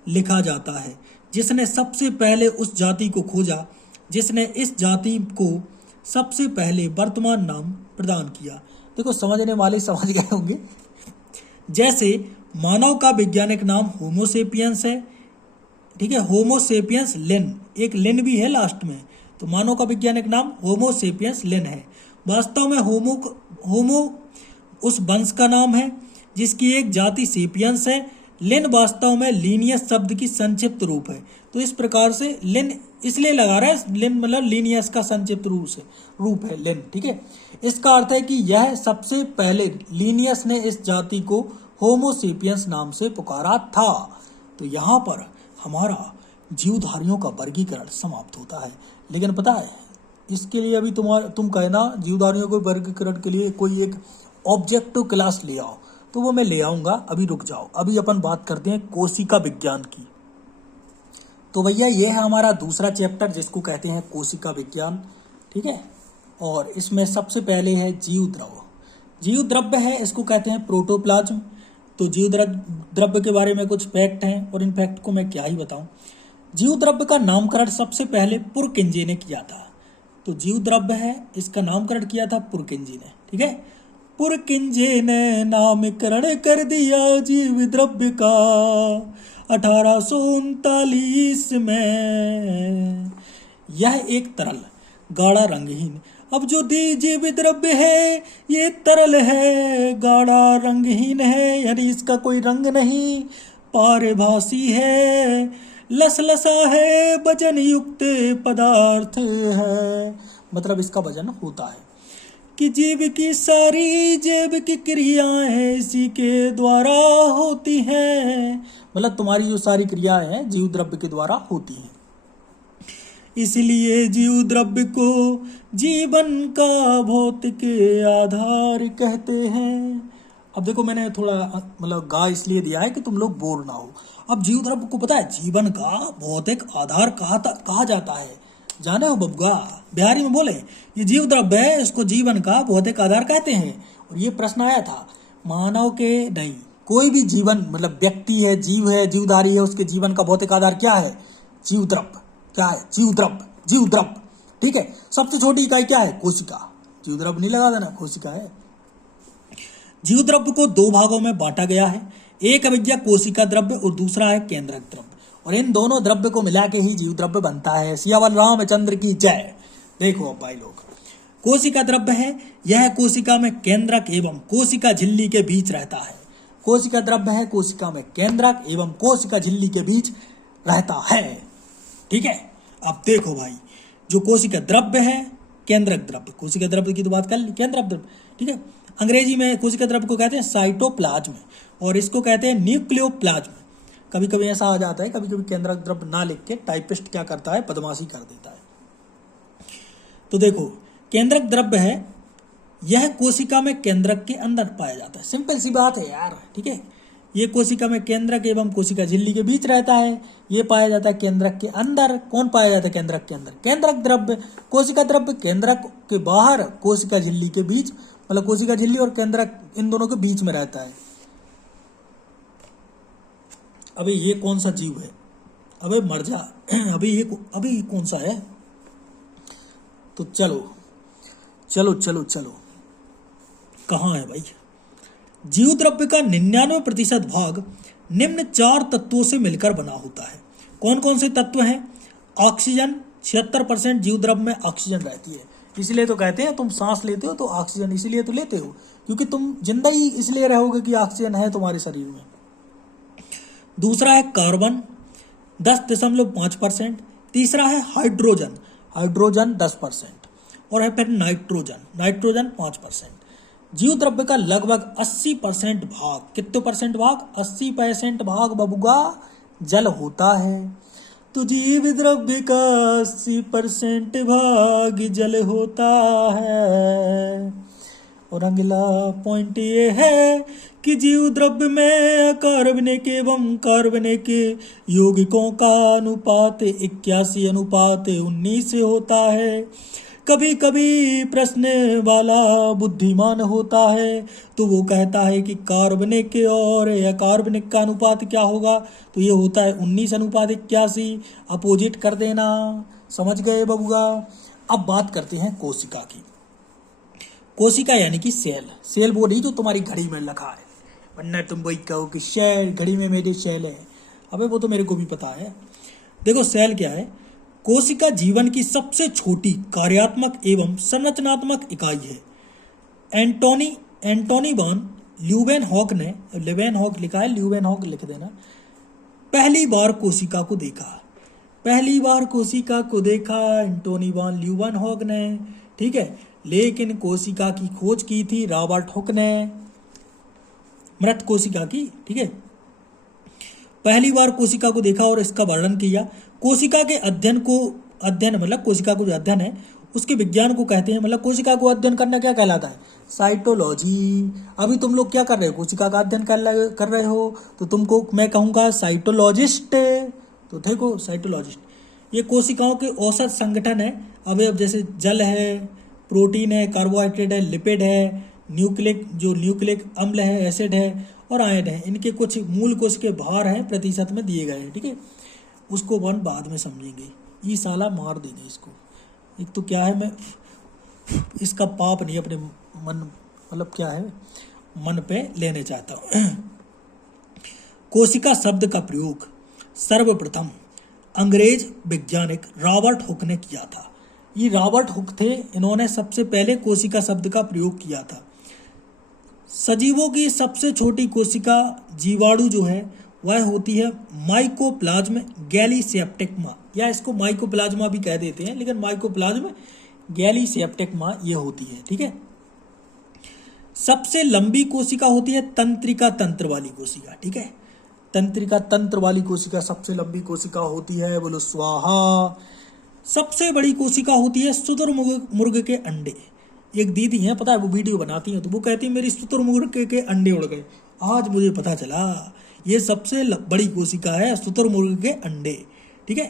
लिखा जाता है जिसने सबसे पहले उस जाति को खोजा, जिसने इस जाति को सबसे पहले वर्तमान नाम प्रदान किया। देखो समझने वाले समझ गए होंगे। जैसे मानव का वैज्ञानिक नाम होमोसेपियंस है, ठीक है, होमोसेपियंस लिन, एक लिन भी है लास्ट में, तो मानव का वैज्ञानिक नाम होमोसेपियंस लिन है। वास्तव में होमो उस वंश का नाम है जिसकी एक जाति सेपियंस है। लिन वास्तव में लीनियस शब्द की संक्षिप्त रूप है। तो इस प्रकार से लिन इसलिए लगा रहा है, लिन मतलब लीनियस का संक्षिप्त रूप है लिन, ठीक है। इसका अर्थ है कि यह सबसे पहले लीनियस ने इस जाति को होमोसेपियंस नाम से पुकारा था। तो यहाँ पर हमारा जीवधारियों का वर्गीकरण समाप्त होता है। लेकिन पता है, इसके लिए अभी तुम कहना जीवधारियों को वर्गीकरण के लिए कोई एक ऑब्जेक्टिव क्लास ले आओ, तो वो मैं ले आऊँगा, अभी रुक जाओ। अभी अपन बात करते हैं कोशिका विज्ञान की। तो भैया ये है हमारा दूसरा चैप्टर जिसको कहते हैं कोशिका विज्ञान, ठीक है। और इसमें सबसे पहले है जीव द्रव्य। जीव द्रव्य है, इसको कहते हैं प्रोटोप्लाज्म। तो जीव द्रव्य के बारे में कुछ फैक्ट हैं और इन फैक्ट को मैं क्या ही बताऊं। जीव द्रव्य का नामकरण सबसे पहले पुरकिंजे ने किया था। तो जीव द्रव्य है, इसका नामकरण किया था पुरकिंजे ने, ठीक है। पुरकिंजे ने नामकरण कर दिया जीव द्रव्य का 1839 में। यह एक तरल गाढ़ा रंगहीन, अब जो जीव द्रव्य है ये तरल है, गाढ़ा रंगहीन है, यानी इसका कोई रंग नहीं, पारभासी है, लसलसा है, वजन युक्त पदार्थ है, मतलब इसका वजन होता है। कि जीव की सारी जैविक क्रियाएं इसी के द्वारा होती हैं, मतलब तुम्हारी जो सारी क्रियाएं हैं जीव द्रव्य के द्वारा होती हैं। इसलिए जीव द्रव्य को जीवन का भौतिक आधार कहते हैं। अब देखो मैंने थोड़ा मतलब गा इसलिए दिया है कि तुम लोग बोर ना हो। अब जीव द्रव्य को पता है जीवन का भौतिक आधार कहा जाता है, जाने हो बबुआ, बिहारी में बोले ये जीव द्रव्य है, इसको जीवन का भौतिक आधार कहते हैं। और ये प्रश्न आया था मानव के नहीं, कोई भी जीवन मतलब व्यक्ति है, जीव है, जीवधारी है, उसके जीवन का भौतिक आधार क्या है? जीव द्रव्य। क्या है? जीव द्रव्य, ठीक है। सबसे छोटी इकाई क्या है? कोशिका। जीव द्रव्य नहीं लगा देना, कोशिका है। जीव द्रव्य को दो भागों में बांटा गया है, एक है भैया कोशिका द्रव्य और दूसरा है केंद्रक द्रव्य, और इन दोनों द्रव्य को मिला के ही जीव द्रव्य बनता है। सियावर रामचंद्र की जय। देखो अब भाई लोग, कोशिका द्रव्य है, यह कोशिका में केंद्रक एवं कोशिका झिल्ली के बीच रहता है। कोशिका द्रव्य है, कोशिका में केंद्रक एवं कोशिका झिल्ली के बीच रहता है, ठीक है। अब देखो भाई, जो कोशिका द्रव्य है, केंद्रक द्रव्य, कोशिका द्रव्य की तो बात कर ली, केंद्रक द्रव्य, ठीक है। अंग्रेजी में कोशिका द्रव्य को कहते हैं साइटोप्लाज्म और इसको कहते हैं न्यूक्लियोप्लाज्म। कभी कभी ऐसा आ जाता है, कभी कभी केंद्रक द्रव्य ना लिख के टाइपिस्ट क्या करता है, बदमाशी कर देता है। तो देखो, केंद्रक द्रव्य है, यह कोशिका में केंद्रक के अंदर पाया जाता है। सिंपल सी बात है यार, ठीक है। ये कोशिका में केंद्रक एवं कोशिका झिल्ली के बीच रहता है, ये पाया जाता है केंद्रक के अंदर। कौन पाया जाता है केंद्रक के अंदर? केंद्रक द्रव्य। कोशिका द्रव्य केंद्रक के बाहर, कोशिका झिल्ली के बीच, मतलब कोशिका झिल्ली और केंद्रक इन दोनों के बीच में रहता है। अबे ये कौन सा जीव है? अबे मर जा। अभी कौन सा है? तो चलो चलो चलो चलो, कहाँ है भाई? जीव द्रव्य का 99% भाग निम्न 4 तत्वों से मिलकर बना होता है। कौन कौन से तत्व हैं? ऑक्सीजन, 76% जीव द्रव्य में ऑक्सीजन रहती है, इसलिए तो कहते हैं तुम सांस लेते हो तो ऑक्सीजन इसलिए तो लेते हो क्योंकि तुम जिंदा ही इसलिए रहोगे कि ऑक्सीजन है तुम्हारे शरीर में। दूसरा है कार्बन, 10.5%। तीसरा है हाइड्रोजन, 10%। और है फिर नाइट्रोजन 5%। जीव द्रव्य का लगभग 80% भाग, कितने परसेंट भाग? 80% भाग बबुआ जल होता है। तो जीव द्रव्य का 80% भाग जल होता है। और अगला पॉइंट ये है कि जीव द्रव्य में अकार्बनिक एवं कार्बनिक यौगिकों का अनुपात 81:19 होता है। कभी कभी प्रश्न वाला बुद्धिमान होता है तो वो कहता है कि कार्बनिक और अकार्बनिक का अनुपात क्या होगा, तो ये होता है 19:81। अपोजिट कर देना, समझ गए बबुआ। अब बात करते हैं कोशिका की। कोशिका यानी कि सेल वो नहीं जो तुम्हारी घड़ी में लिखा है वरना तुम वही कहो कि सेल, घड़ी में मेरे सेल है। अबे वो तो मेरे को भी पता है। देखो सेल क्या है। कोशिका जीवन की सबसे छोटी कार्यात्मक एवं संरचनात्मक इकाई है। एंटोनी वॉन ल्यूवेनहॉक ने, लेवेनहॉक लिखा है, ल्यूवेनहॉक लिख देना, पहली बार कोशिका को देखा। पहली बार कोशिका को देखा एंटोनी वॉन ल्यूवेनहॉक ने, ठीक है। लेकिन कोशिका की खोज की थी रॉबर्ट हुक ने, मृत कोशिका की, ठीक है। पहली बार कोशिका को देखा और इसका वर्णन किया। कोशिका के अध्ययन मतलब कोशिका को जो अध्ययन है उसके विज्ञान को कहते हैं। मतलब कोशिका को अध्ययन करना क्या कहलाता है? साइटोलॉजी। अभी तुम लोग क्या कर रहे हो? कोशिका का अध्ययन कर रहे हो, तो तुमको मैं कहूँगा साइटोलॉजिस्ट। तो देखो साइटोलॉजिस्ट, ये कोशिकाओं के औसत संगठन है। अवयव जैसे जल है, प्रोटीन है, कार्बोहाइड्रेट है, लिपिड है, न्यूक्लिक अम्ल है, एसिड है और आयन है। इनके कुछ मूल कोश के भार हैं प्रतिशत में दिए गए हैं, ठीक है। उसको वन बाद में समझेंगे। ये साला मार देंगे इसको। एक तो क्या है, मैं इसका पाप नहीं अपने मन, मतलब क्या है, मन पे लेने चाहता हूँ। कोशिका शब्द का प्रयोग सर्वप्रथम अंग्रेज वैज्ञानिक रॉबर्ट हुक ने किया था। ये रॉबर्ट हुक थे, इन्होंने सबसे पहले कोशिका शब्द का प्रयोग किया था। सजीवों की सबसे छोटी कोशिका जीवाणु जो है वह होती है माइकोप्लाज्म गैलीसेप्टिकमा, या इसको माइकोप्लाज्मा भी कह देते हैं, लेकिन माइकोप्लाज्म गैलीसेप्टिकमा ये होती है, ठीक है। सबसे लंबी कोशिका होती है तंत्रिका तंत्र वाली कोशिका, ठीक है। तंत्रिका तंत्र वाली कोशिका सबसे लंबी कोशिका होती है, बोलो स्वाहा। सबसे बड़ी कोशिका होती है शुतुरमुर्ग के अंडे। एक दीदी हैं, पता है, वो वीडियो बनाती हैं, तो वो कहती है मेरी शुतुरमुर्ग के अंडे उड़ गए। आज मुझे पता चला ये सबसे बड़ी कोशिका है शुतुरमुर्ग के अंडे, ठीक है।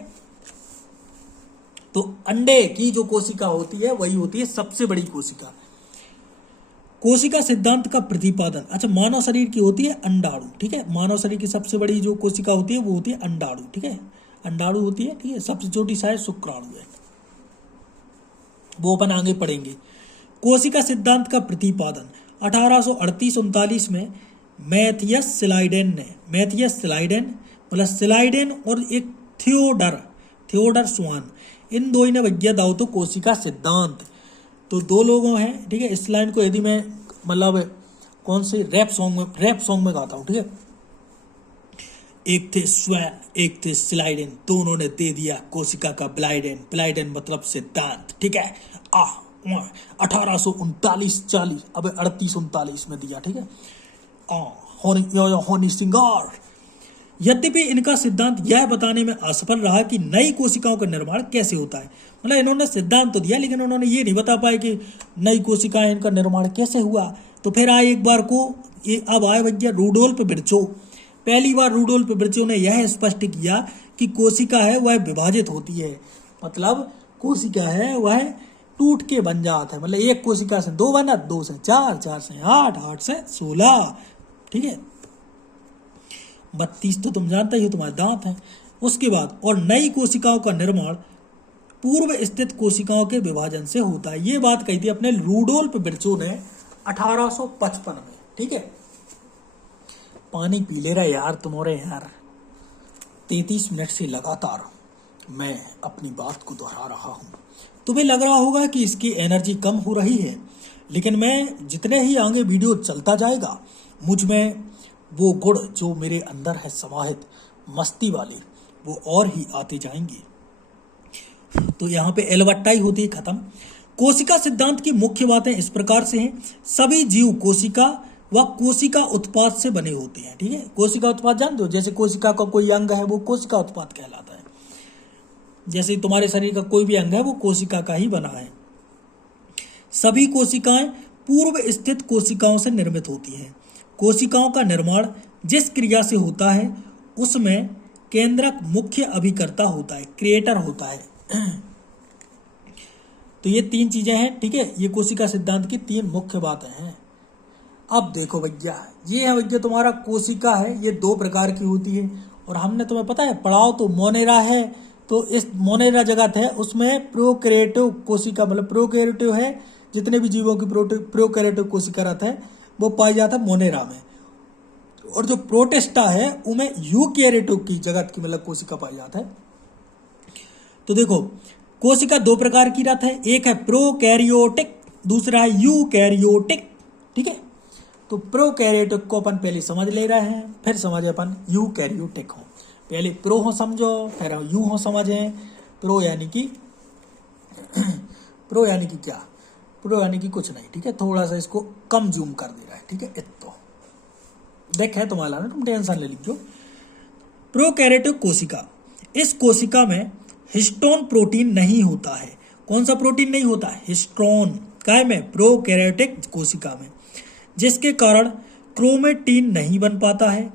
तो अंडे की जो कोशिका होती है वही होती है सबसे बड़ी कोशिका। कोशिका सिद्धांत का प्रतिपादन, अच्छा, मानव शरीर की होती है अंडाणु, ठीक है। मानव शरीर की सबसे बड़ी जो कोशिका होती है वो होती है अंडाणु, ठीक है। अंडाणु होती है, ठीक है। सबसे छोटी शायद शुक्राणु है, वो अपन आगे पढ़ेंगे। कोशिका सिद्धांत का प्रतिपादन 1838-39 में मैथियस स्लाइडेन मतलब स्लाइडेन और एक थियोडर स्वान, इन दो ने विज्ञा दाव तो कोशिका सिद्धांत। तो दो लोगों हैं, ठीक है। इस लाइन को यदि मैं मतलब कौन से रैप सॉन्ग में गाता हूँ, ठीक है। एक थे स्वैन, एक थे स्लाइडेन, दोनों ने दे दिया कोशिका का ब्लाइडेन मतलब सिद्धांत, ठीक है। 1839-40, अब 38-39 में दिया, ठीक है। हॉनी सिंगार। यद्यपि इनका सिद्धांत यह बताने में असफल रहा कि नई कोशिकाओं का निर्माण कैसे होता है। मतलब इन्होंने सिद्धांत तो दिया, लेकिन उन्होंने ये नहीं बता पाए कि नई कोशिकाएं, इनका निर्माण कैसे हुआ। तो फिर आए एक बार को अब आए भैया रूडोल्फ विर्चो। पहली बार रूडोल्फ विर्चो ने यह स्पष्ट किया कि कोशिका है वह विभाजित होती है। मतलब कोशिका है वह टूट के बन जाता है। मतलब एक कोशिका से 2 बना, 2 से 4, 4 से 8, 8 से 16, ठीक है। 32 तो तुम जानते ही हो, तुम्हारे दांत हैं। उसके बाद और नई कोशिकाओं का निर्माण पूर्व स्थित कोशिकाओं के विभाजन से होता है। ये बात कही थी अपने रूडोल्फ विर्चो ने 1855 में, ठीक है। पानी पी ले रहा यार तुम्हारे यार। 33 मिनट से लगातार मैं अपनी बात को दोहरा रहा हूँ। तुम्हें लग रहा होगा कि इसकी एनर्जी कम हो रही है, लेकिन मैं जितने ही आगे वीडियो चलता जाएगा मुझ में वो गुण जो मेरे अंदर है समाहित, मस्ती वाले, वो और ही आते जाएंगे। तो यहाँ पे एलवट्टाई होती है खत्म। कोशिका सिद्धांत की मुख्य बातें इस प्रकार से हैं। सभी जीव कोशिका व कोशिका उत्पाद से बने होते हैं, ठीक है। कोशिका उत्पाद जानते हो, जैसे कोशिका का कोई अंग है वो कोशिका उत्पाद कहलाता है। जैसे तुम्हारे शरीर का कोई भी अंग है वो कोशिका का ही बना है। सभी कोशिकाएं पूर्व स्थित कोशिकाओं से निर्मित होती हैं। कोशिकाओं का निर्माण जिस क्रिया से होता है उसमें केंद्रक मुख्य अभिकर्ता होता है, क्रिएटर होता है। तो ये 3 चीजें हैं, ठीक है। ये कोशिका सिद्धांत की 3 मुख्य बातें हैं। अब देखो भैया, ये है भैया तुम्हारा कोशिका है, ये 2 प्रकार की होती है। और हमने तुम्हें पता है पढ़ाओ तो मोनेरा है, तो इस मोनेरा जगत है उसमें प्रोकैरियोटिव कोशिका, मतलब प्रोकैरियोटिव है, जितने भी जीवों की प्रोकैरियोटिव कोशिका रहता है वो पाई जाता है मोनेरा में। और जो प्रोटिस्टा है उनमें यूकेरियोटिक की जगत की मतलब कोशिका पाई जाता है। तो देखो कोशिका दो प्रकार की रहता है, एक है प्रोकैरियोटिक, दूसरा है यूकैरियोटिक। ठीक है, तो प्रोकैरियोटिक को अपन पहले समझ ले रहे हैं, फिर समझे अपन यूकैरियोटिक हो। पहले प्रो हो समझो, फिर यू हो समझें। प्रो यानी कि प्रो यानी कि क्या, प्रो यानी कि कुछ नहीं। ठीक है, थोड़ा सा इसको कम जूम कर दे रहा है। ठीक है, इतो देखे तुम्हारा ना, तुम टेंशन ले लीजिए। प्रोकैरियोटिक कोशिका, इस कोशिका में हिस्टोन प्रोटीन नहीं होता है। कौन सा प्रोटीन नहीं होता है? हिस्टोन। काय में? प्रोकैरियोटिक कोशिका में, जिसके कारण क्रोमेटिन नहीं बन पाता है।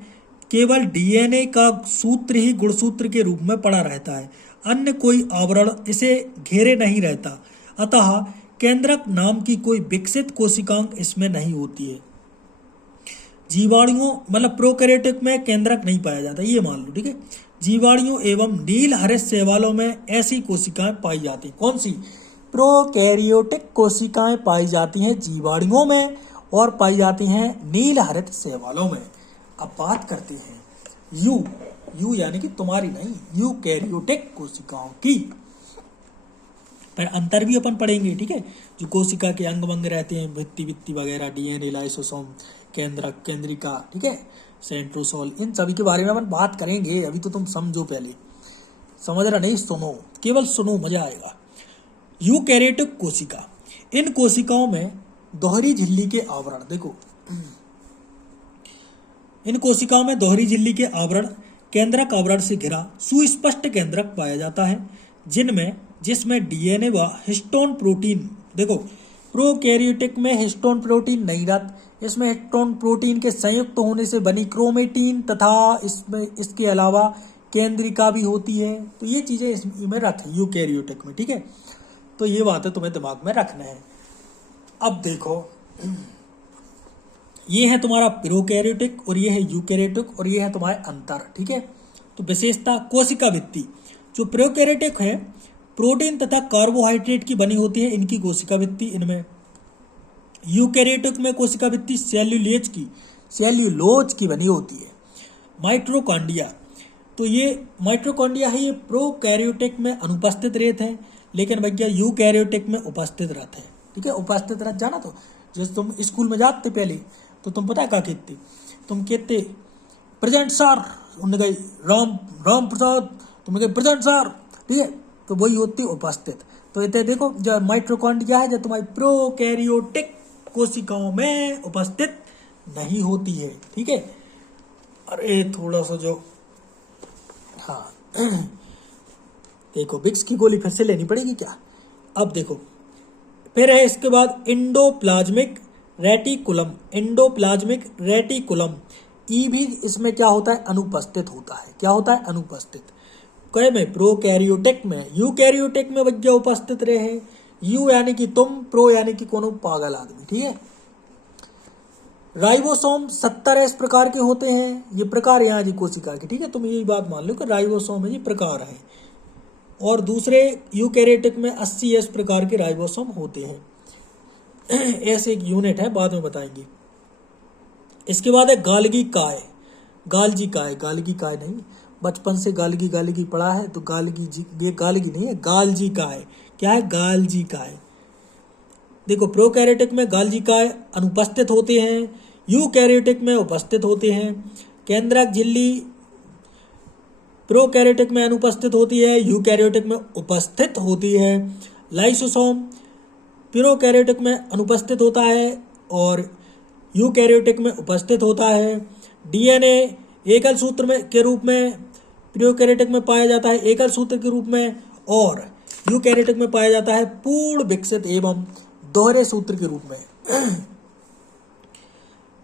केवल डीएनए का सूत्र ही गुणसूत्र के रूप में पड़ा रहता है, अन्य कोई आवरण इसे घेरे नहीं रहता। अतः केंद्रक नाम की कोई विकसित कोशिकांग इसमें नहीं होती है। जीवाणुओं मतलब प्रोकैरियोटिक में केंद्रक नहीं पाया जाता, ये मान लो। ठीक है, जीवाणुओं एवं नील हरित शैवालों में ऐसी कोशिकाएं पाई जाती। कौन सी? प्रोकैरियोटिक कोशिकाएं पाई जाती हैं जीवाणुओं में और पाई जाती हैं नील हरित शैवालों में। अब बात करते हैं यू यानी कि तुम्हारी नहीं, यूकैरियोटिक कोशिकाओं की। पर अंतर भी अपन पढ़ेंगे। ठीक है, जो कोशिका के अंग वंग रहते हैं, भित्ति वगैरह, डीएनए, लाइसोसोम, केंद्रक, केंद्रिका, ठीक है, सेंट्रोसोल, इन सभी के बारे में अपन बात करेंगे। अभी तो तुम समझो, पहले समझ रहा नहीं, सुनो, केवल सुनो, मजा आएगा। यूकैरियोटिक कोशिका, इन कोशिकाओं में दोहरी झिल्ली के आवरण, देखो इन कोशिकाओं में दोहरी झिल्ली के आवरण केंद्रक आवरण से घिरा सुस्पष्ट केंद्रक पाया जाता है, जिसमें डीएनए व हिस्टोन प्रोटीन, देखो प्रोकैरियोटिक में हिस्टोन प्रोटीन नहीं रहता, इसमें हिस्टोन प्रोटीन के संयुक्त होने से बनी क्रोमेटिन तथा इसके अलावा केंद्रिका भी होती है। तो ये चीज़ें इसमें रखें यूकैरियोटिक में। ठीक है, तो ये बातें तुम्हें दिमाग में रखना है। अब देखो, ये है तुम्हारा प्रोकैरियोटिक और ये है यूकैरियोटिक और ये है तुम्हारे अंतर। ठीक है, तो विशेषता कोशिका भित्ति, जो प्रोकैरियोटिक है प्रोटीन तथा कार्बोहाइड्रेट की बनी होती है, इनकी कोशिका भित्ति इनमें। यूकैरियोटिक में कोशिका भित्ति सेल्यूलोज की बनी होती है। माइटोकॉन्ड्रिया, तो ये माइटोकॉन्ड्रिया है, ये प्रोकैरियोटिक में अनुपस्थित रहते हैं, लेकिन भैया यूकैरियोटिक में उपस्थित रहते हैं। ठीक है, उपस्थित रह जाना। तो जैसे तुम स्कूल में जाते पहले, तो तुम पता है क्या कहते? तुम कहते प्रेजेंट सर, उन्होंने कही राम प्रसाद, तुमने कही प्रेजेंट सर। ठीक है, तो वही होती उपस्थित। तो इतने देखो, जो माइटोकॉन्ड्रिया है जो तुम्हारी प्रोकैरियोटिक कोशिकाओं में उपस्थित नहीं होती है। ठीक है, अरे थोड़ा सा जो, हाँ देखो विक्स की गोली फिर से लेनी पड़ेगी क्या? अब देखो, फिर है इसके बाद एंडोप्लाज्मिक रेटिकुलम, ई भी इसमें क्या होता है? अनुपस्थित होता है। क्या होता है? अनुपस्थित। कहे में प्रोकैरियोटिक में, यूकैरियोटिक में भैया उपस्थित रहे। यू यानी कि तुम, प्रो यानी कि कोनो पागल आदमी। ठीक है, राइबोसोम 70 इस प्रकार के होते हैं, ये प्रकार यहाँ जी कोशिका के। ठीक है, तुम यही बात मान लो कि राइबोसोम है, ये प्रकार है। और दूसरे यूकैरियोटिक में 80 इस प्रकार के राइबोसोम होते हैं। ऐसे एक यूनिट है, बाद में बताएंगे। इसके बाद है गाल्गी काय नहीं, बचपन से गाल्गी पढ़ा है, तो ये गाल्गी नहीं है, गाल्जी काय। क्या है? गाल्जी काय। देखो प्रोकैरियोटिक में गाल्जी काय अनुपस्थित होते हैं, यूकैरियोटिक में उपस्थित होते हैं। केंद्रक झिल्ली प्रोकैरियोटिक में अनुपस्थित होती है, यूकैरियोटिक में उपस्थित होती है। लाइसोसोम प्रोकैरियोटिक में अनुपस्थित होता है और यूकैरियोटिक में उपस्थित होता है। डीएनए एकल सूत्र के रूप में प्रोकैरियोटिक में पाया जाता है, एकल सूत्र के रूप में, और यूकैरियोटिक में पाया जाता है पूर्ण विकसित एवं दोहरे सूत्र के रूप में।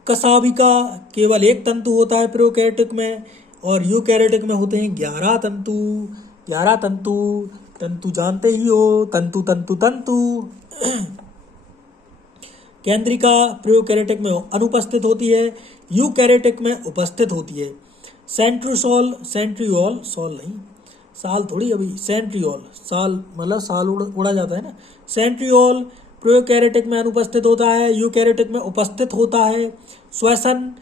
कशाभिका केवल एक तंतु होता है प्रोकैरियोटिक में, और यूकैरियोटिक में होते हैं 11 तंतु जानते ही हो, तंतु। केंद्रिका प्रोकैरियोटिक में अनुपस्थित होती है, यूकैरियोटिक में उपस्थित होती है। सेंट्रियोल मतलब साल उड़ा जाता है ना। सेंट्रियोल प्रोकैरियोटिक में अनुपस्थित होता है, यूकैरियोटिक में उपस्थित होता है। श्वसन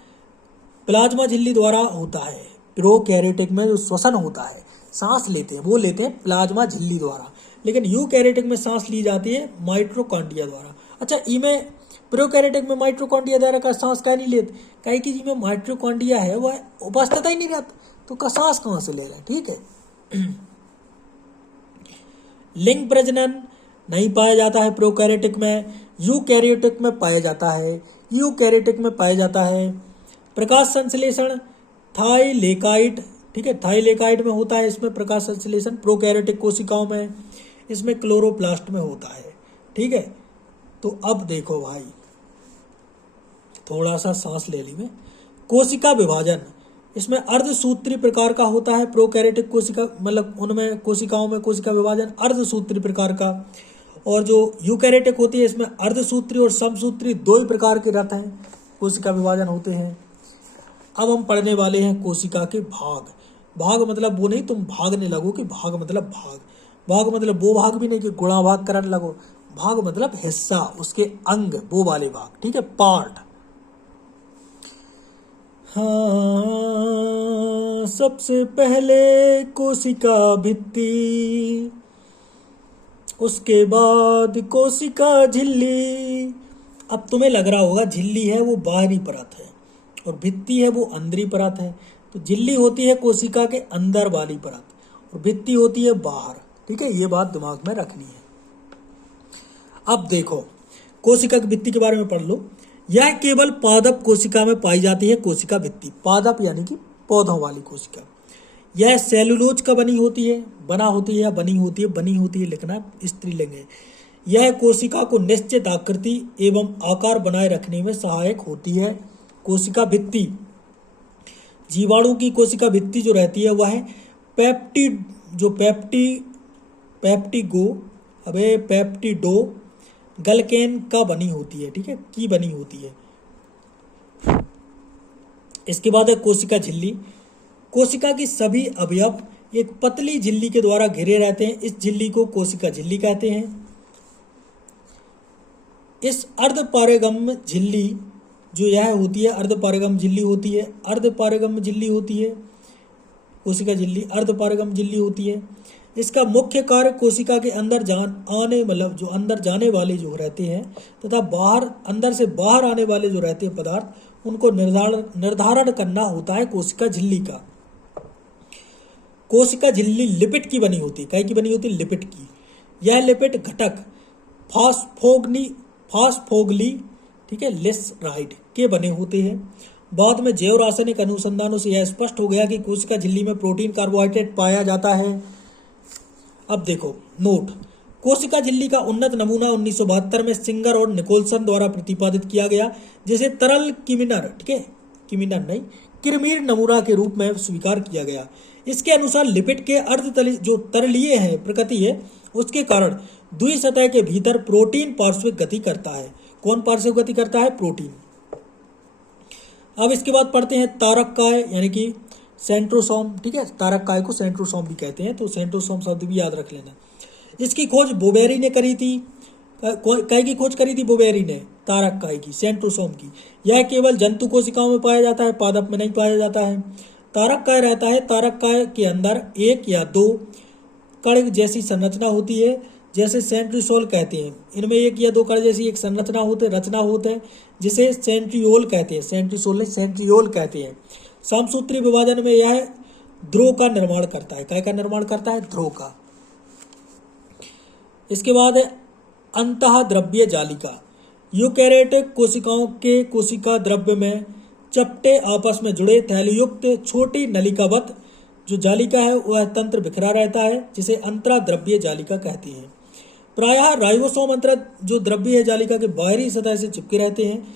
प्लाज्मा झिल्ली द्वारा होता है। प्रोकैरियोटिक में जो श्वसन होता है, सांस लेते हैं, वो लेते हैं प्लाज्मा झिल्ली द्वारा, लेकिन यूकैरियोटिक में सांस ली जाती है माइटोकॉन्ड्रिया द्वारा। अच्छा, इमें प्रोकैरियोटिक में माइटोकॉन्ड्रिया द्वारा का सांस क्या नहीं लेते, कहीं कि जिसमें माइटोकॉन्ड्रिया है वह उपस्थित ही नहीं रहता, तो का सांस कहाँ से ले रहा है। ठीक है। लिंग प्रजनन नहीं पाया जाता है प्रोकैरियोटिक में, यूकैरियोटिक में पाया जाता है, यूकैरियोटिक में पाया जाता है। प्रकाश संश्लेषण थाइलेकाइड, ठीक है, थाइलेकाइड में होता है इसमें प्रकाश संश्लेषण। प्रोकैरियोटिक कोशिकाओं में, इसमें क्लोरोप्लास्ट में होता है। ठीक है, तो अब देखो भाई, थोड़ा सा सांस ले ली मैं। कोशिका विभाजन, इसमें अर्धसूत्री प्रकार का होता है प्रोकैरियोटिक कोशिका, मतलब उनमें कोशिकाओं में कोशिका विभाजन अर्धसूत्री प्रकार का। और जो यूकैरियोटिक होती है इसमें अर्धसूत्री और समसूत्री दो ही प्रकार के रहते हैं कोशिका विभाजन होते हैं। अब हम पढ़ने वाले हैं कोशिका के भाग। भाग मतलब वो नहीं तुम भागने लगो कि भाग मतलब भाग, भाग मतलब वो भाग भी नहीं कि गुणा भाग करने लगो, भाग मतलब हिस्सा, उसके अंग, वो वाले भाग। ठीक है, पार्ट। हाँ, सबसे पहले कोशिका भित्ति, उसके बाद कोशिका झिल्ली। अब तुम्हें लग रहा होगा झिल्ली है वो बाहरी परत है और भित्ति है वो अंदरी परत है, तो झिल्ली होती है कोशिका के अंदर वाली परत और भित्ति होती है बाहर। ठीक है, ये बात दिमाग में रखनी है। अब देखो, कोशिका की भित्ति के बारे में पढ़ लो। यह केवल पादप कोशिका में पाई जाती है कोशिका भित्ति। पादप यानी कि पौधों वाली कोशिका। यह सेलुलोज का बनी होती है, बना होती है या बनी होती है, बनी होती है लिखना स्त्रीलिंग है। यह कोशिका को निश्चित आकृति एवं आकार बनाए रखने में सहायक होती है। कोशिका भित्ति, जीवाणु की कोशिका भित्ति जो रहती है वह है पेप्टिडो गलकेन का बनी होती है। ठीक है, की बनी होती है। इसके बाद है कोशिका झिल्ली। कोशिका की सभी अवयव एक पतली झिल्ली के द्वारा घिरे रहते हैं, इस झिल्ली को कोशिका झिल्ली कहते हैं। इस अर्धपारगम्य झिल्ली जो यह होती है, अर्धपारगम्य झिल्ली होती है, अर्धपारगम्य झिल्ली होती है कोशिका झिल्ली, अर्धपारगम्य झिल्ली होती है। इसका मुख्य कार्य कोशिका के अंदर आने मतलब जो अंदर जाने वाले जो रहते हैं तथा बाहर अंदर से बाहर आने वाले जो रहते हैं पदार्थ, उनको निर्धारण करना होता है कोशिका झिल्ली का। कोशिका झिल्ली लिपिड की बनी होती है। काय की बनी होती है? लिपिड की। यह लिपिड घटक फास्फोग्ली, ठीक है, लिसराइड के बने होते हैं। बाद में जैव रासायनिक अनुसंधानों से यह स्पष्ट हो गया कि कोशिका झिल्ली में प्रोटीन, कार्बोहाइड्रेट पाया जाता है। अब देखो नोट, कोशिका झिल्ली का उन्नत नमूना 1972 में सिंगर और निकोलसन द्वारा प्रतिपादित किया गया, जिसे तरल किरमीर नमूना के रूप में स्वीकार किया गया। इसके अनुसार लिपिड के अर्धतली जो तरलीय है प्रकृति है, उसके कारण द्विसतह के भीतर प्रोटीन पार्श्विक गति करता है। कौन पार्श्विक गति करता है? प्रोटीन। अब इसके बाद पढ़ते हैं तारक काय यानी कि सेंट्रोसोम। ठीक है, तारक काय को सेंट्रोसोम भी कहते हैं, तो सेंट्रोसोम शब्द भी याद रख लेना। इसकी खोज बोबेरी ने करी थी। काय की खोज करी थी बोबेरी ने, तारक काय की, सेंट्रोसोम की। यह केवल जंतु कोशिकाओं में पाया जाता है, पादप में नहीं पाया जाता है। तारक काय रहता है, तारक काय के अंदर एक या दो कण जैसी संरचना होती है, जैसे सेंट्रियोल कहते हैं। इनमें एक या दो कण जैसी एक संरचना होते हैं जिसे सेंट्रियोल कहते हैं। सेंट्रियोल कहते हैं। समसूत्री विभाजन में यह ध्रुव का निर्माण करता है। काय का निर्माण करता है? ध्रुव का। इसके बाद है अंतःद्रव्य जालिका। यूकैरियोटिक कोशिकाओं के कोशिका द्रव्य में चपटे आपस में जुड़े थैलीयुक्त छोटी नलिकावत जो जालिका है वह तंत्र बिखरा रहता है, जिसे अंतःद्रव्य जालिका कहते हैं। प्रायः राइबोसोम अंतर जो द्रव्य है जालिका के बाहरी सतह से चिपके रहते हैं।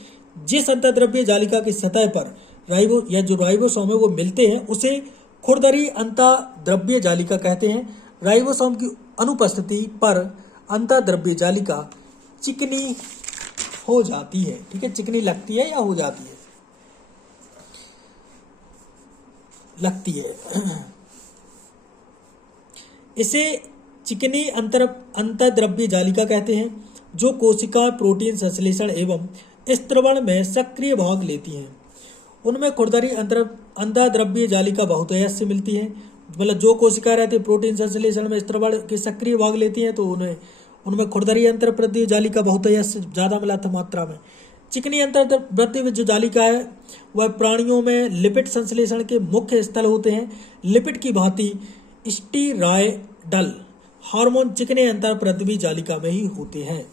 जिस अंतःद्रव्य जालिका की सतह पर राइबोसोम है वो मिलते हैं, उसे खुरदरी अंतःद्रव्य जालिका कहते हैं। राइबोसोम की अनुपस्थिति पर अंतःद्रव्य जालिका चिकनी हो जाती है। ठीक है, चिकनी लगती है या हो जाती है? लगती है। इसे चिकनी अंतःद्रव्य जालिका कहते हैं, जो कोशिका प्रोटीन संश्लेषण एवं स्त्रवण में सक्रिय भाग लेती हैं। उनमें खुरदरी अंतःद्रव्यीय जालिका बहुतायत से मिलती है। मतलब जो कोशिकाएं रहती है प्रोटीन संश्लेषण में स्त्रवण के सक्रिय भाग लेती हैं तो उनमें खुरदरी अंतर्वृत्तीय जालिका बहुतायत से ज़्यादा मिला था मात्रा में। चिकनी अंतर्वृत्तीय जो जालिका है वह प्राणियों में लिपिड संश्लेषण के मुख्य स्थल होते हैं। लिपिड की भांति स्टीरॉयडल हार्मोन चिकने अंतर्वृत्तीय जालिका में ही होते हैं।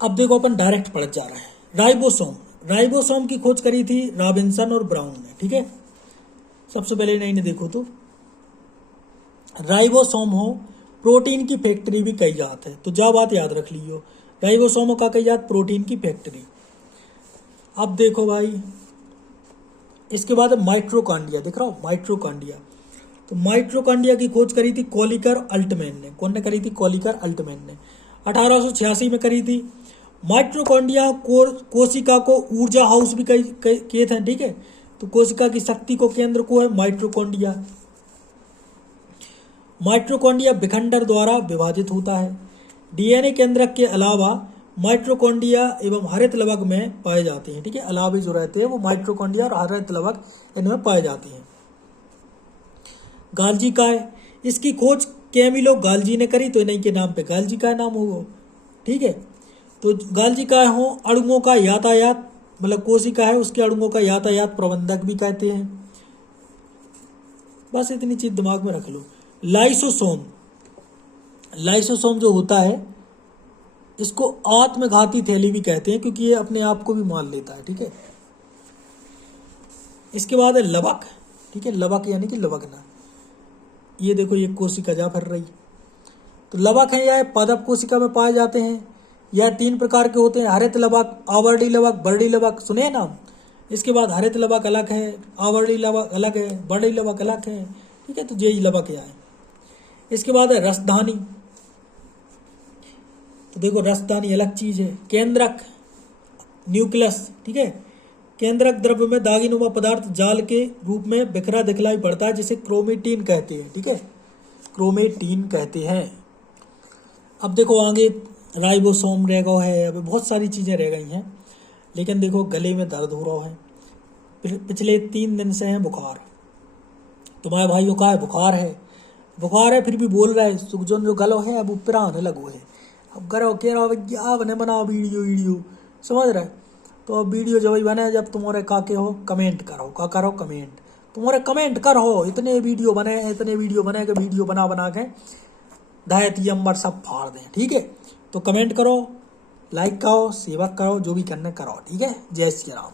अब देखो अपन डायरेक्ट पढ़ जा रहे हैं। राइबोसोम की खोज करी थी रॉबिन्सन और ब्राउन ने। ठीक है, सबसे पहले इन्हें देखो तो राइबोसोम हो प्रोटीन की फैक्ट्री भी कही जाती है। तो जा बात याद रख लियो, राइबोसोम का कही जात प्रोटीन की फैक्ट्री। अब देखो भाई, इसके बाद माइट्रोकांडिया, दिख रहा हो माइट्रोकांडिया। तो माइट्रोकांडिया की खोज करी थी कोलिकर अल्टमैन ने। कौन ने करी थी? कोलिकर अल्टमैन ने 1886 में करी थी। माइट्रोकांडिया कोशिका को ऊर्जा हाउस भी किए थे। ठीक है, तो कोशिका की शक्ति को केंद्र को है माइट्रोकांडिया। माइट्रोकांडिया विखंडन द्वारा विभाजित होता है। डीएनए केंद्रक के अलावा माइट्रोकांडिया एवं हरित लवक में पाए जाते हैं। ठीक है, अलावे जो रहते हैं वो माइट्रोकांडिया और हरित लवक इनमें पाए जाते हैं। गाल्जी काय, इसकी खोज कैमिलो गाल्जी ने करी, तो इन्हीं के नाम पे गाल्जी काय नाम होगा। ठीक है, तो गाल्जी काय हो अणुओं का यातायात, मतलब कोशिका है उसके अणुओं का यातायात प्रबंधक भी कहते हैं। बस इतनी चीज दिमाग में रख लो। लाइसोसोम जो होता है इसको आत्मघाती थैली भी कहते हैं क्योंकि ये अपने आप को भी मार लेता है। ठीक है, इसके बाद है लवक। ठीक है, लवक यानी कि लवकना। ये देखो ये कोशिका जा फिर रही। तो लवक है यह पादप कोशिका में पाए जाते हैं। यह 3 प्रकार के होते हैं, हरित लवक, आवर्णी लवक, बर्डी लवक। सुने हैं नाम? इसके बाद हरित लवक अलग है, आवर्णी लवक अलग है, बर्डी लवक अलग है। ठीक है, तो यही लवक है। इसके बाद है रसधानी। तो देखो रसधानी अलग चीज है। केंद्रक, न्यूक्लियस। ठीक है, केंद्रक द्रव्य में दागीनुमा पदार्थ जाल के रूप में बिखरा दिखलाई पड़ता है जिसे क्रोमेटीन कहते हैं। ठीक है, क्रोमेटीन कहते हैं। अब देखो आगे राइबोसोम रह गया है, अभी बहुत सारी चीज़ें रह गई हैं। लेकिन देखो गले में दर्द हो रहा है, पिछले 3 दिन से है बुखार। तुम्हारे भाइयों का है बुखार है फिर भी बोल रहा है। सुखजन जो गलो है अब ऊपर आने लगो है। अब करो कह रहा भैया बने बनाओ वीडियो समझ रहे। तो अब वीडियो जब बने जब तुम्हारे काके हो कमेंट करो, का करो कमेंट, तुम्हारे कमेंट करो। इतने वीडियो बने कि वीडियो बना के दायती अंबर सब फाड़ दें। ठीक है, तो कमेंट करो, लाइक करो, सेवा करो, जो भी करना करो। ठीक है, जय श्री राम।